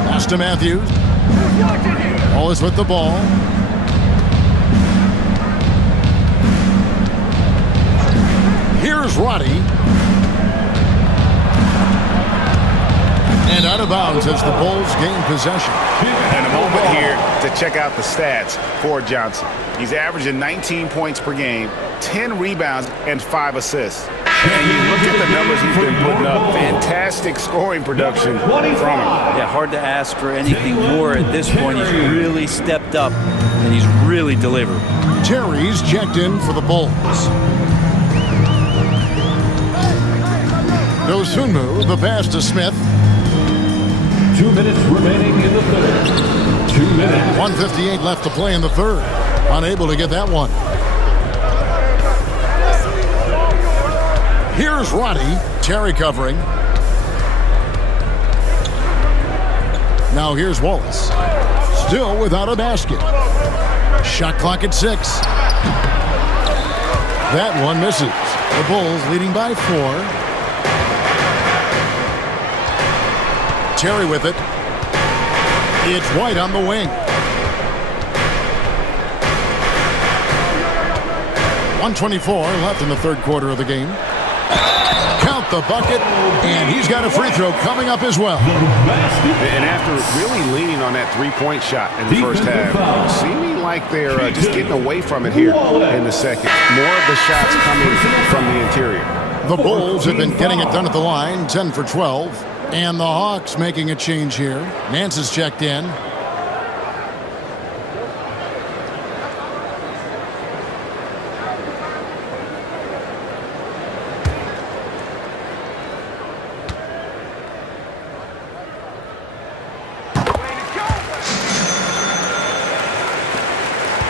Pass to Matthews. Wallace with the ball. Here's Roddy. And out of bounds as the Bulls gain possession. And a moment here to check out the stats for Johnson. He's averaging 19 points per game, 10 rebounds, and 5 assists. And you look at the numbers he's been putting up. Fantastic scoring production from him. Yeah, hard to ask for anything more at this point. He's really stepped up, and he's really delivered. Terry's checked in for the Bulls. Dosunmu, the pass to Smith. 2 minutes remaining in the third. 2 minutes. 1:58 left to play in the third. Unable to get that one. Here's Roddy. Terry covering. Now here's Wallace. Still without a basket. Shot clock at 6. That one misses. The Bulls leading by 4. Terry with it. It's White on the wing. 1:24 left in the third quarter of the game. Count the bucket, and he's got a free throw coming up as well. And after really leaning on that three-point shot in the first half, seeming like they're just getting away from it here in the second. More of the shots coming from the interior. The Bulls have been getting it done at the line, 10 for 12. And the Hawks making a change here. Nance is checked in.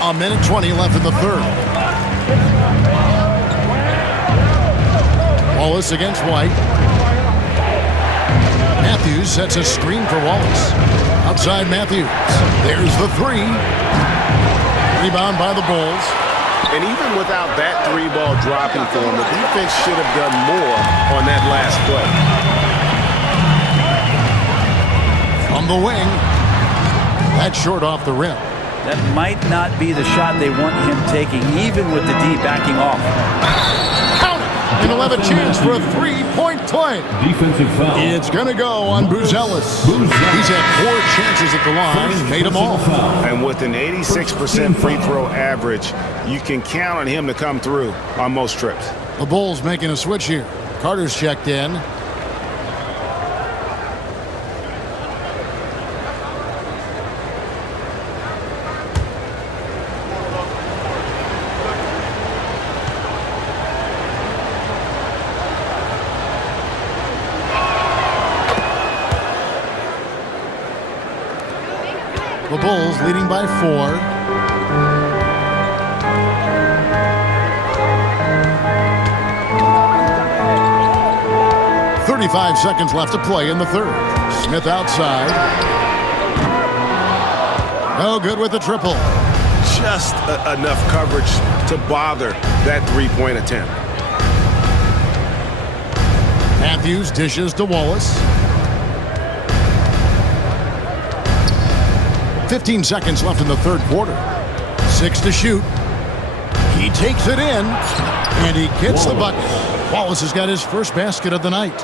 A minute 20 left in the third. Wallace against White. Matthews sets a screen for Wallace. Outside Matthews. There's the three. Rebound by the Bulls. And even without that three ball dropping for him, the defense should have done more on that last play. From the wing. That's short off the rim. That might not be the shot they want him taking, even with the D backing off. Count it! And he'll have a chance for a three-point play. Defensive foul. It's going to go on Buzelis. He's had 4 chances at the line, made them all. And with an 86% free throw average, you can count on him to come through on most trips. The Bulls making a switch here. Carter's checked in. The Bulls leading by 4. .35 seconds left to play in the third. Smith outside. No good with the triple. Just enough coverage to bother that three-point attempt. Matthews dishes to Wallace. 15 seconds left in the third quarter. 6 to shoot. He takes it in, and he gets the bucket. Wallace has got his first basket of the night.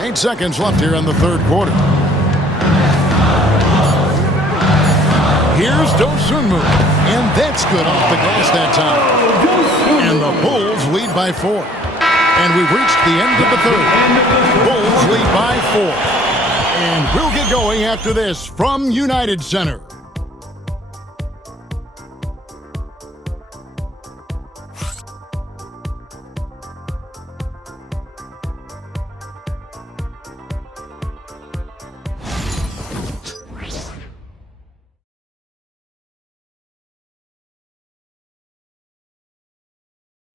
8 seconds left here in the third quarter. Here's Dosunmu, and that's good off the glass that time. And the Bulls lead by 4. And we've reached the end of the third. Bulls lead by 4. And we'll get going after this from United Center.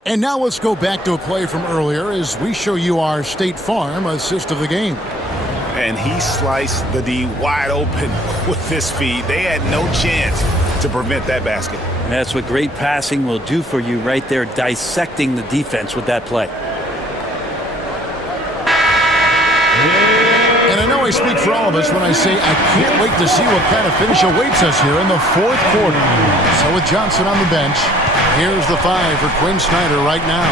And now let's go back to a play from earlier as we show you our State Farm assist of the game. And he sliced the D wide open with his feed. They had no chance to prevent that basket. That's what great passing will do for you right there, dissecting the defense with that play. And I know I speak for all of us when I say I can't wait to see what kind of finish awaits us here in the fourth quarter. So with Johnson on the bench, here's the 5 for Quinn Snyder right now.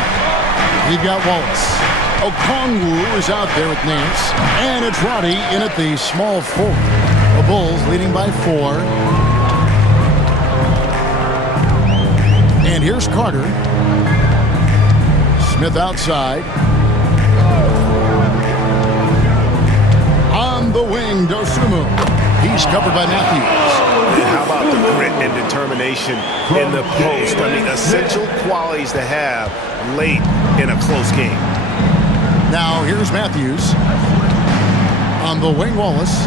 We've got Wallace. Okongwu is out there with Nance. And it's Roddy in at the small 4. The Bulls leading by 4. And here's Carter. Smith outside. On the wing, Dosunmu. He's covered by Matthews. And how about the grit and determination in the post? I mean, essential qualities to have late in a close game. Now here's Matthews. On the wing, Wallace.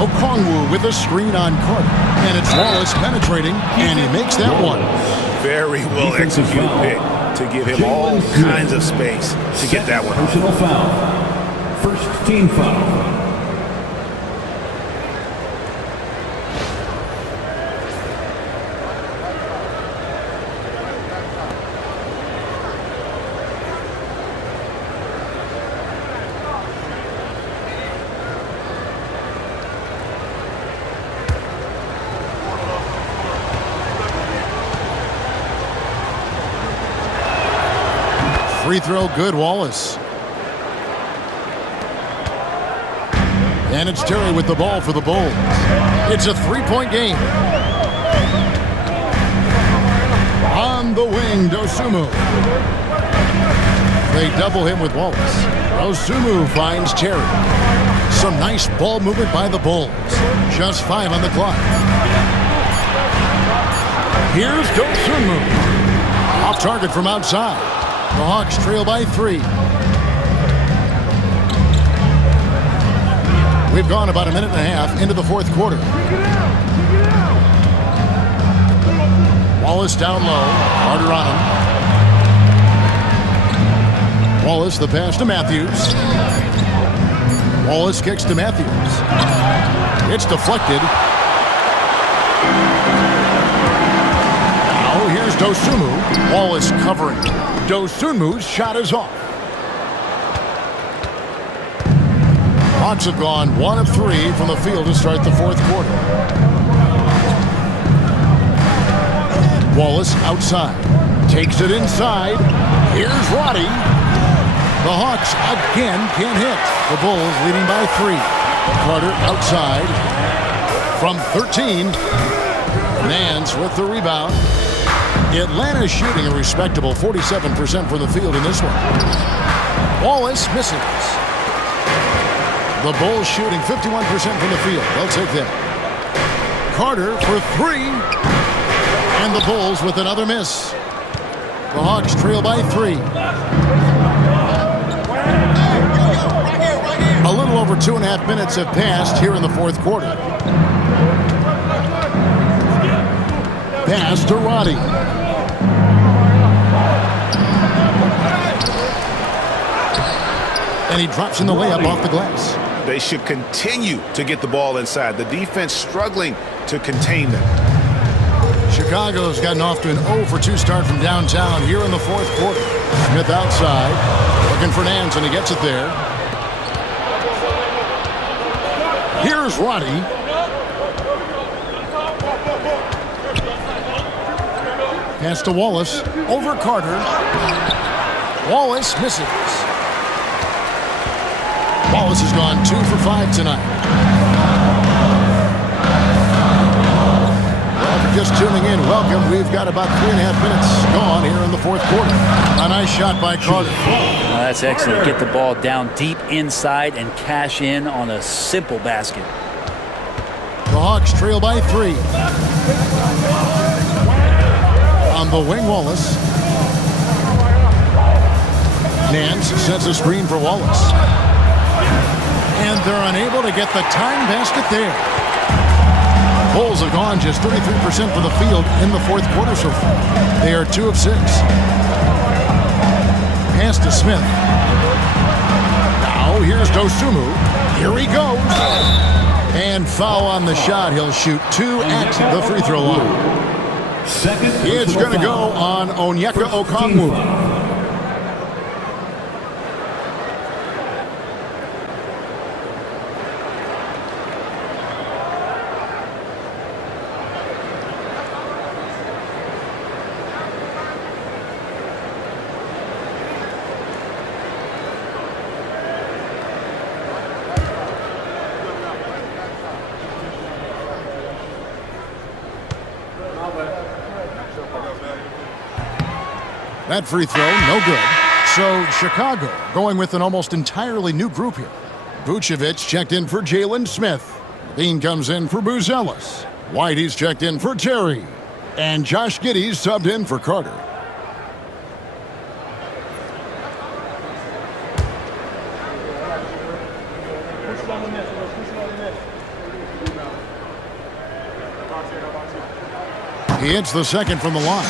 Okongwu with a screen on Carter. And it's Wallace penetrating, and he makes that one. Very well executed pick to give him all kinds of space to get that one. Personal foul. First team foul. Free throw good, Wallace. And it's Terry with the ball for the Bulls. It's a 3-point game. On On the wing, Dosunmu. They double him with Wallace. Dosunmu finds Terry. Some nice ball movement by the Bulls. Just 5 on the clock. Here's Dosunmu. Off target from outside. The Hawks trail by 3. We've gone about a minute and a half into the fourth quarter. Wallace down low. Carter on him. Wallace, the pass to Matthews. Wallace kicks to Matthews. It's deflected. Now here's Dosunmu. Wallace covering. Dosunmu's shot is off. Hawks have gone 1 of 3 from the field to start the fourth quarter. Wallace outside. Takes it inside. Here's Roddy. The Hawks again can't hit. The Bulls leading by 3. Carter outside. From 13. Nance with the rebound. Atlanta shooting a respectable 47% from the field in this one. Wallace misses. The Bulls shooting 51% from the field. They'll take that. Carter for 3. And the Bulls with another miss. The Hawks trail by 3. A little over 2.5 minutes have passed here in the fourth quarter. Pass to Roddy. And he drops in the layup off the glass. They should continue to get the ball inside. The defense struggling to contain them. Chicago's gotten off to an 0 for 2 start from downtown here in the fourth quarter. Smith outside. Looking for Nance, and he gets it there. Here's Roddy. Pass to Wallace. Over Carter. Wallace misses. Wallace has gone 2 for 5 tonight. Well, if you're just tuning in, welcome. We've got about 3.5 minutes gone here in the fourth quarter. A nice shot by Carter. That's excellent. Get the ball down deep inside and cash in on a simple basket. The Hawks trail by 3. On the wing, Wallace. Nance sets a screen for Wallace. And they're unable to get the time basket there. Bulls have gone just 33% from the field in the fourth quarter so far. They are 2 of 6. Pass to Smith. Now here's Dosunmu. Here he goes. And foul on the shot. He'll shoot 2 at the free throw line. It's going to go on Onyeka Okongwu. That free throw, no good. So Chicago going with an almost entirely new group here. Vucevic checked in for Jalen Smith. Bean comes in for Buzelis. Whitey's checked in for Terry. And Josh Giddey's subbed in for Carter. He hits the second from the line.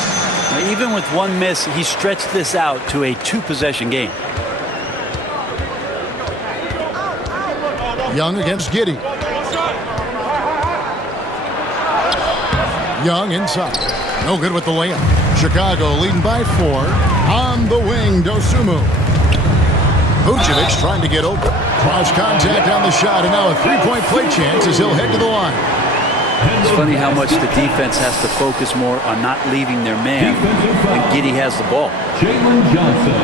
Now, even with 1 miss, he stretched this out to a 2-possession game. Young against Giddey. Young inside. No good with the layup. Chicago leading by 4. On the wing, Dosunmu. Vucevic trying to get over. Cross contact on the shot, and now a 3-point play chance as he'll head to the line. It's funny how much the defense has to focus more on not leaving their man when Giddey has the ball. Jalen Johnson.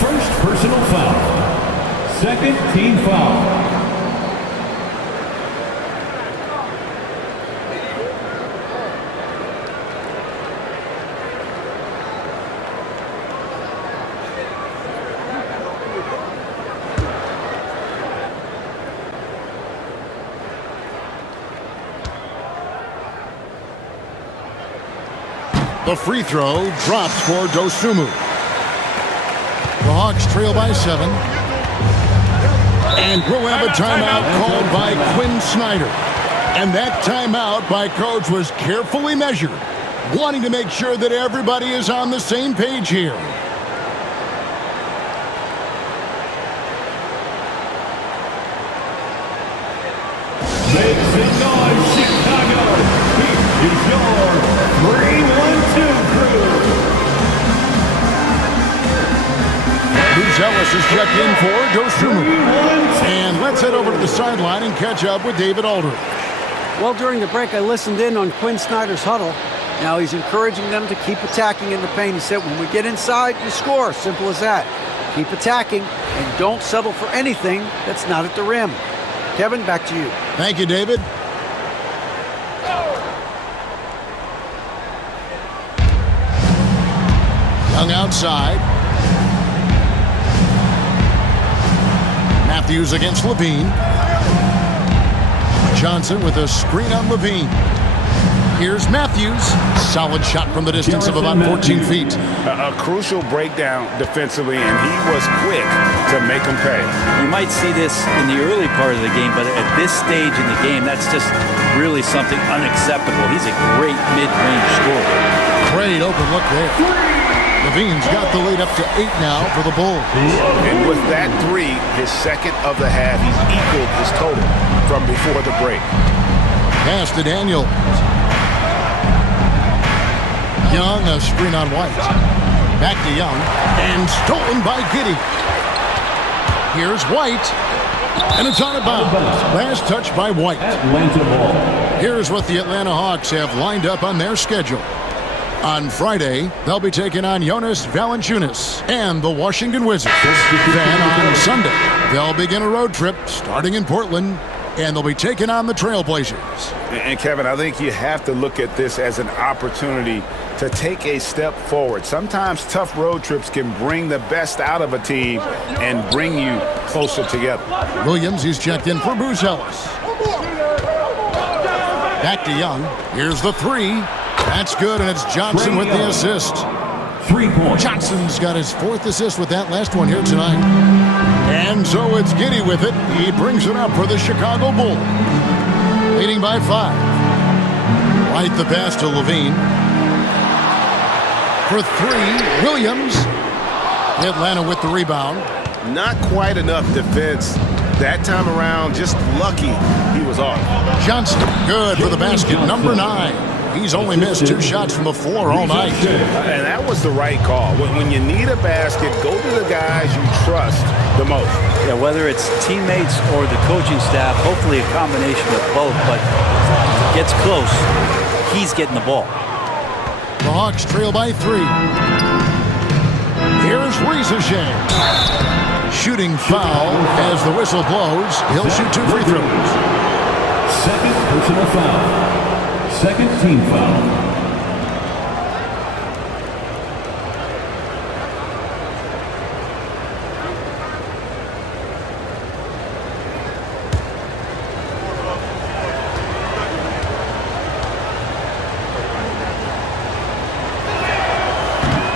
First personal foul. Second team foul. The free throw drops for Dosunmu. The Hawks trail by 7. And we'll have a timeout called by Quinn Snyder. And that timeout by coach was carefully measured, wanting to make sure that everybody is on the same page here. Make some noise, Chicago. Here is your 3-1-2 crew. Ellis is checked in for Dosunmu. And let's head over to the sideline and catch up with David Aldridge. Well, during the break, I listened in on Quinn Snyder's huddle. Now he's encouraging them to keep attacking in the paint. He said, when we get inside, you score. Simple as that. Keep attacking and don't settle for anything that's not at the rim. Kevin, back to you. Thank you, David. Young outside. Matthews against Levine. Johnson with a screen on Levine. Here's Matthews. Solid shot from the distance of about 14 feet. A crucial breakdown defensively, and he was quick to make him pay. You might see this in the early part of the game, but at this stage in the game, that's just really something unacceptable. He's a great mid-range scorer. Great open look there. Levine's got the lead up to 8 now for the Bulls. And with that 3, his second of the half, he's equaled his total from before the break. Pass to Daniels. Young, a screen on White. Back to Young, and stolen by Giddey. Here's White, and it's out of bounds. Last touch by White. Atlanta ball. Here's what the Atlanta Hawks have lined up on their schedule. On Friday, they'll be taking on Jonas Valanciunas and the Washington Wizards. Then on Sunday, they'll begin a road trip starting in Portland, and they'll be taking on the Trailblazers. And Kevin, I think you have to look at this as an opportunity to take a step forward. Sometimes tough road trips can bring the best out of a team and bring you closer together. Williams, he's checked in for Bruce Ellis. Back to Young. Here's the 3. That's good, and it's Johnson with the assist. 3 points. Johnson's got his 4th assist with that last one here tonight. And so it's Giddey with it. He brings it up for the Chicago Bulls. Leading by 5. Right the pass to Levine. For 3, Williams. Atlanta with the rebound. Not quite enough defense that time around. Just lucky he was off. Johnson, good for the basket. Number 9. He's only missed 2 shots from the floor all night. And that was the right call. When you need a basket, go to the guys you trust the most. Yeah, whether it's teammates or the coaching staff, hopefully a combination of both, but gets close, he's getting the ball. The Hawks trail by 3. Here's Riesesheim. Shooting foul as the whistle blows. He'll shoot 2 free throws. Second personal foul. Second team foul.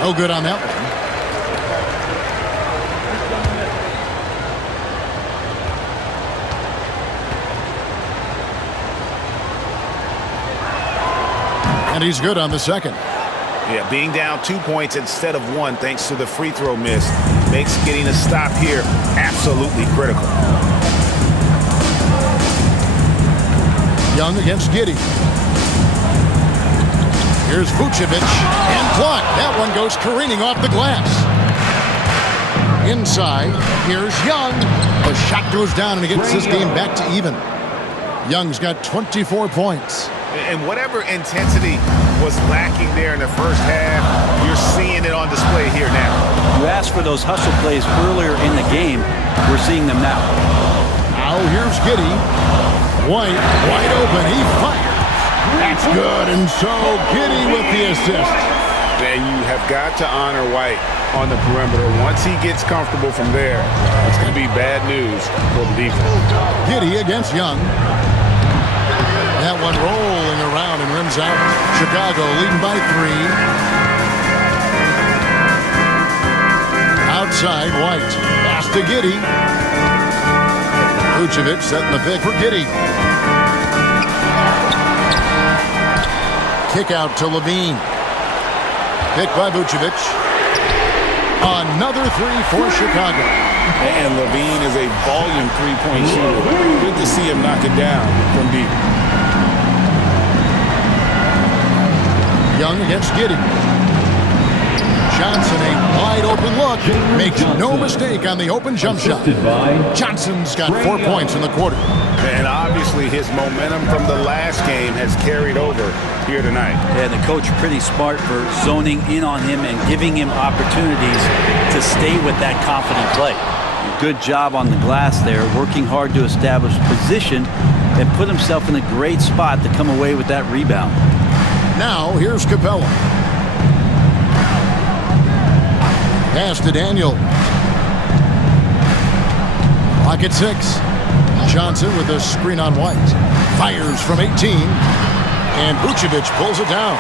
No good on that one. And he's good on the second. Yeah, being down 2 points instead of 1 thanks to the free throw miss makes getting a stop here absolutely critical. Young against Giddey. Here's Vucevic and blocked. That one goes careening off the glass. Inside, here's Young. The shot goes down and it gets this game back to even. Young's got 24 points. And whatever intensity was lacking there in the first half, you're seeing it on display here now. You asked for those hustle plays earlier in the game. We're seeing them now. Now here's Giddey. White, wide open. He fires. That's good. And so Giddey with the assist. And you have got to honor White on the perimeter. Once he gets comfortable from there, it's going to be bad news for the defense. Giddey against Young. That one rolling around and rims out. Chicago leading by 3. Outside, White. Pass to Giddey. Vucevic setting the pick for Giddey. Kick out to Levine. Pick by Vucevic. Another 3 for Chicago. And Levine is a volume three-point shooter. Good to see him knock it down from deep. Young against Giddey. Johnson, a wide open look. Makes no mistake on the open jump shot. Johnson's got 4 points in the quarter. And obviously his momentum from the last game has carried over here tonight. Yeah, the coach pretty smart for zoning in on him and giving him opportunities to stay with that confident play. Good job on the glass there, working hard to establish position and put himself in a great spot to come away with that rebound. Now, here's Capella. Pass to Daniel. Clock at 6. Johnson with a screen on White. Fires from 18. And Vucevic pulls it down.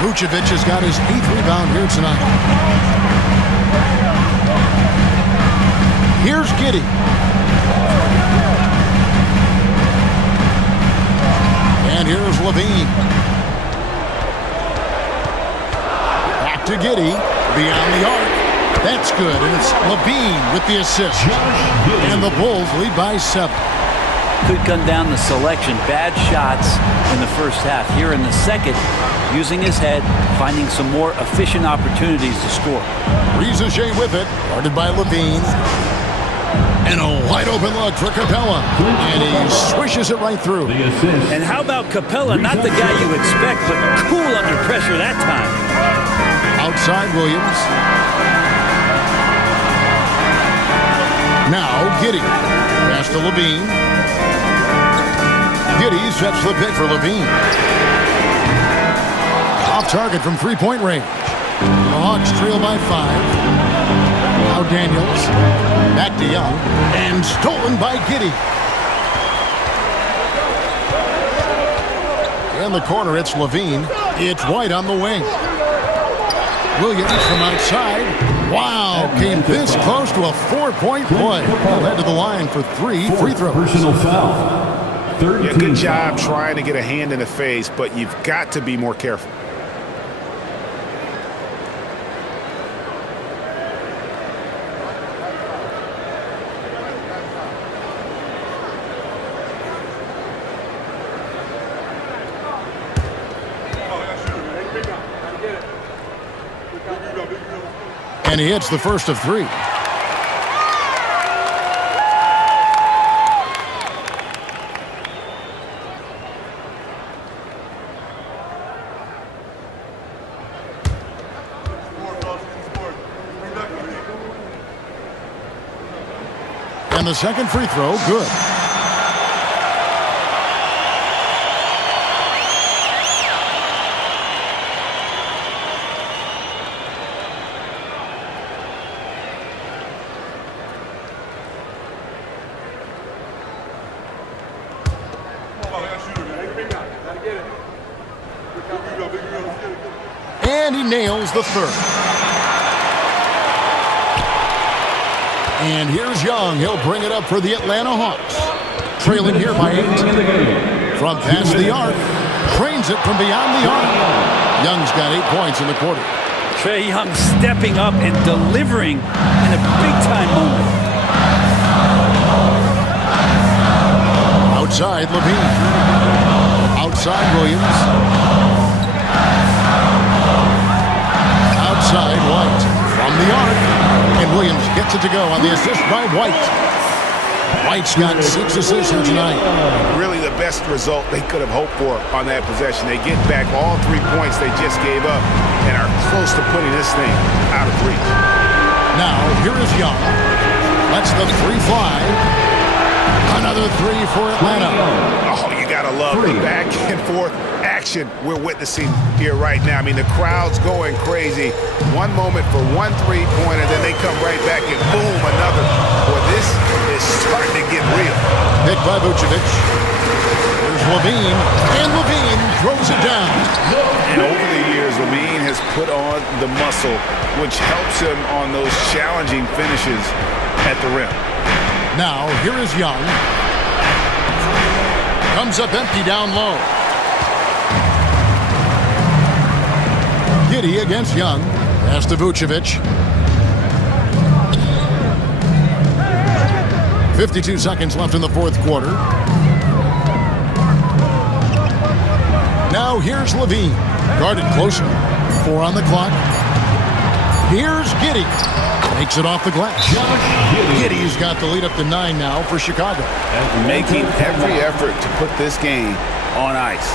Vucevic has got his 8th rebound here tonight. Here's Giddey. And here's Levine. Back to Giddey. Beyond the arc. That's good. And it's Levine with the assist. And the Bulls lead by 7. Could come down the selection. Bad shots in the first half. Here in the second, using his head, finding some more efficient opportunities to score. Riza with it. Guarded by Levine. And a wide open look for Capella. And he swishes it right through. And how about Capella? Not the guy you expect, but cool under pressure that time. Outside Williams. Now Giddey. Pass to Levine. Giddey sets the pick for Levine. Off target from three-point range. The Hawks trail by 5. Now Daniels. Back to Young. And stolen by Giddey. In the corner, it's Levine. It's White on the wing. Williams from outside. Wow, came this close to a 4-point play. He'll head to the line for 3 free throws. Personal foul. Yeah, good job trying to get a hand in the face, but you've got to be more careful. And he hits the first of 3. And the second free throw, good. And he nails the third. And here's Young. He'll bring it up for the Atlanta Hawks. Trailing here by 8. From past the arc. Trains it from beyond the arc. Young's got 8 points in the quarter. Trae Young stepping up and delivering in a big-time moment. Outside Levine. Outside Williams. Outside White. From the arc. And Williams gets it to go on the assist by White. White's got 6 assists here tonight. Really the best result they could have hoped for on that possession. They get back all 3 points they just gave up and are close to putting this thing out of reach. Now, here is Young. Lets the 3 fly. Another 3 for Atlanta. Oh, you gotta love the back and forth action we're witnessing here right now. I mean, the crowd's going crazy. One moment for 1 3-pointer, then they come right back and boom, another. Boy, this is starting to get real. Pick by Vucevic. Here's Levine, and Levine throws it down. And over the years, Levine has put on the muscle, which helps him on those challenging finishes at the rim. Now, here is Young. Comes up empty down low. Giddey against Young. Pass to Vucevic. 52 seconds left in the fourth quarter. Now here's Levine. Guarded closer. 4 on the clock. Here's Giddey. Makes it off the glass. Giddey's got the lead up to 9 now for Chicago. Making every effort to put this game on ice.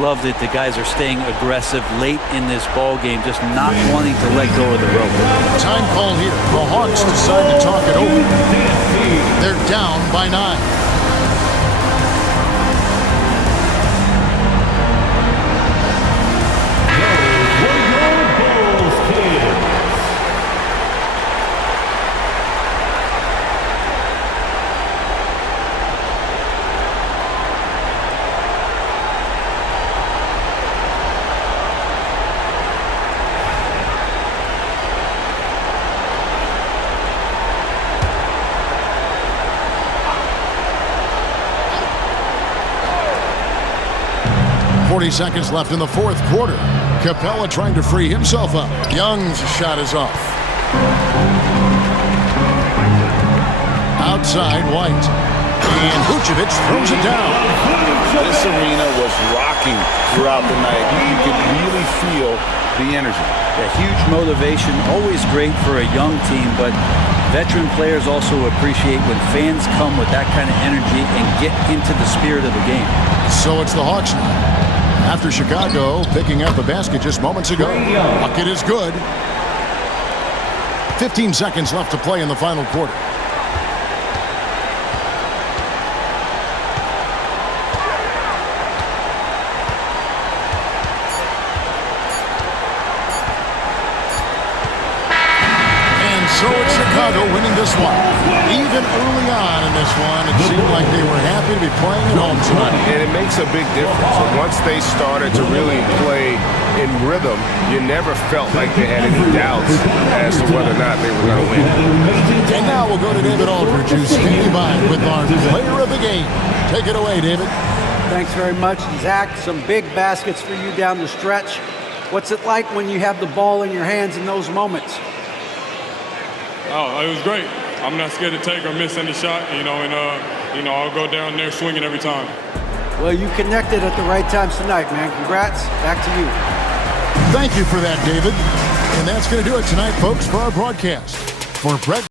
Love that the guys are staying aggressive late in this ball game, just not wanting to let go of the rope. Time call here. The Hawks decide to talk it over. They're down by 9. Seconds left in the fourth quarter. Capella trying to free himself up. Young's shot is off. Outside White. And Vucevic throws it down. This arena was rocking throughout the night. You could really feel the energy. A huge motivation, always great for a young team, but veteran players also appreciate when fans come with that kind of energy and get into the spirit of the game. So it's the Hawks now. After Chicago picking up a basket just moments ago. Bucket is good. 15 seconds left to play in the final quarter. And so it's Chicago winning this one. Even early on in this one, it seemed like they were happy to be playing at home tonight. And it makes a big difference. Once they started to really play in rhythm, you never felt like they had any doubts as to whether or not they were going to win. And now we'll go to David Aldridge, who's standing by with our player of the game. Take it away, David. Thanks very much, Zach. Some big baskets for you down the stretch. What's it like when you have the ball in your hands in those moments? Oh, it was great. I'm not scared to take or miss any shot, and I'll go down there swinging every time. Well, you connected at the right times tonight, man. Congrats. Back to you. Thank you for that, David. And that's going to do it tonight, folks, for our broadcast. For Brett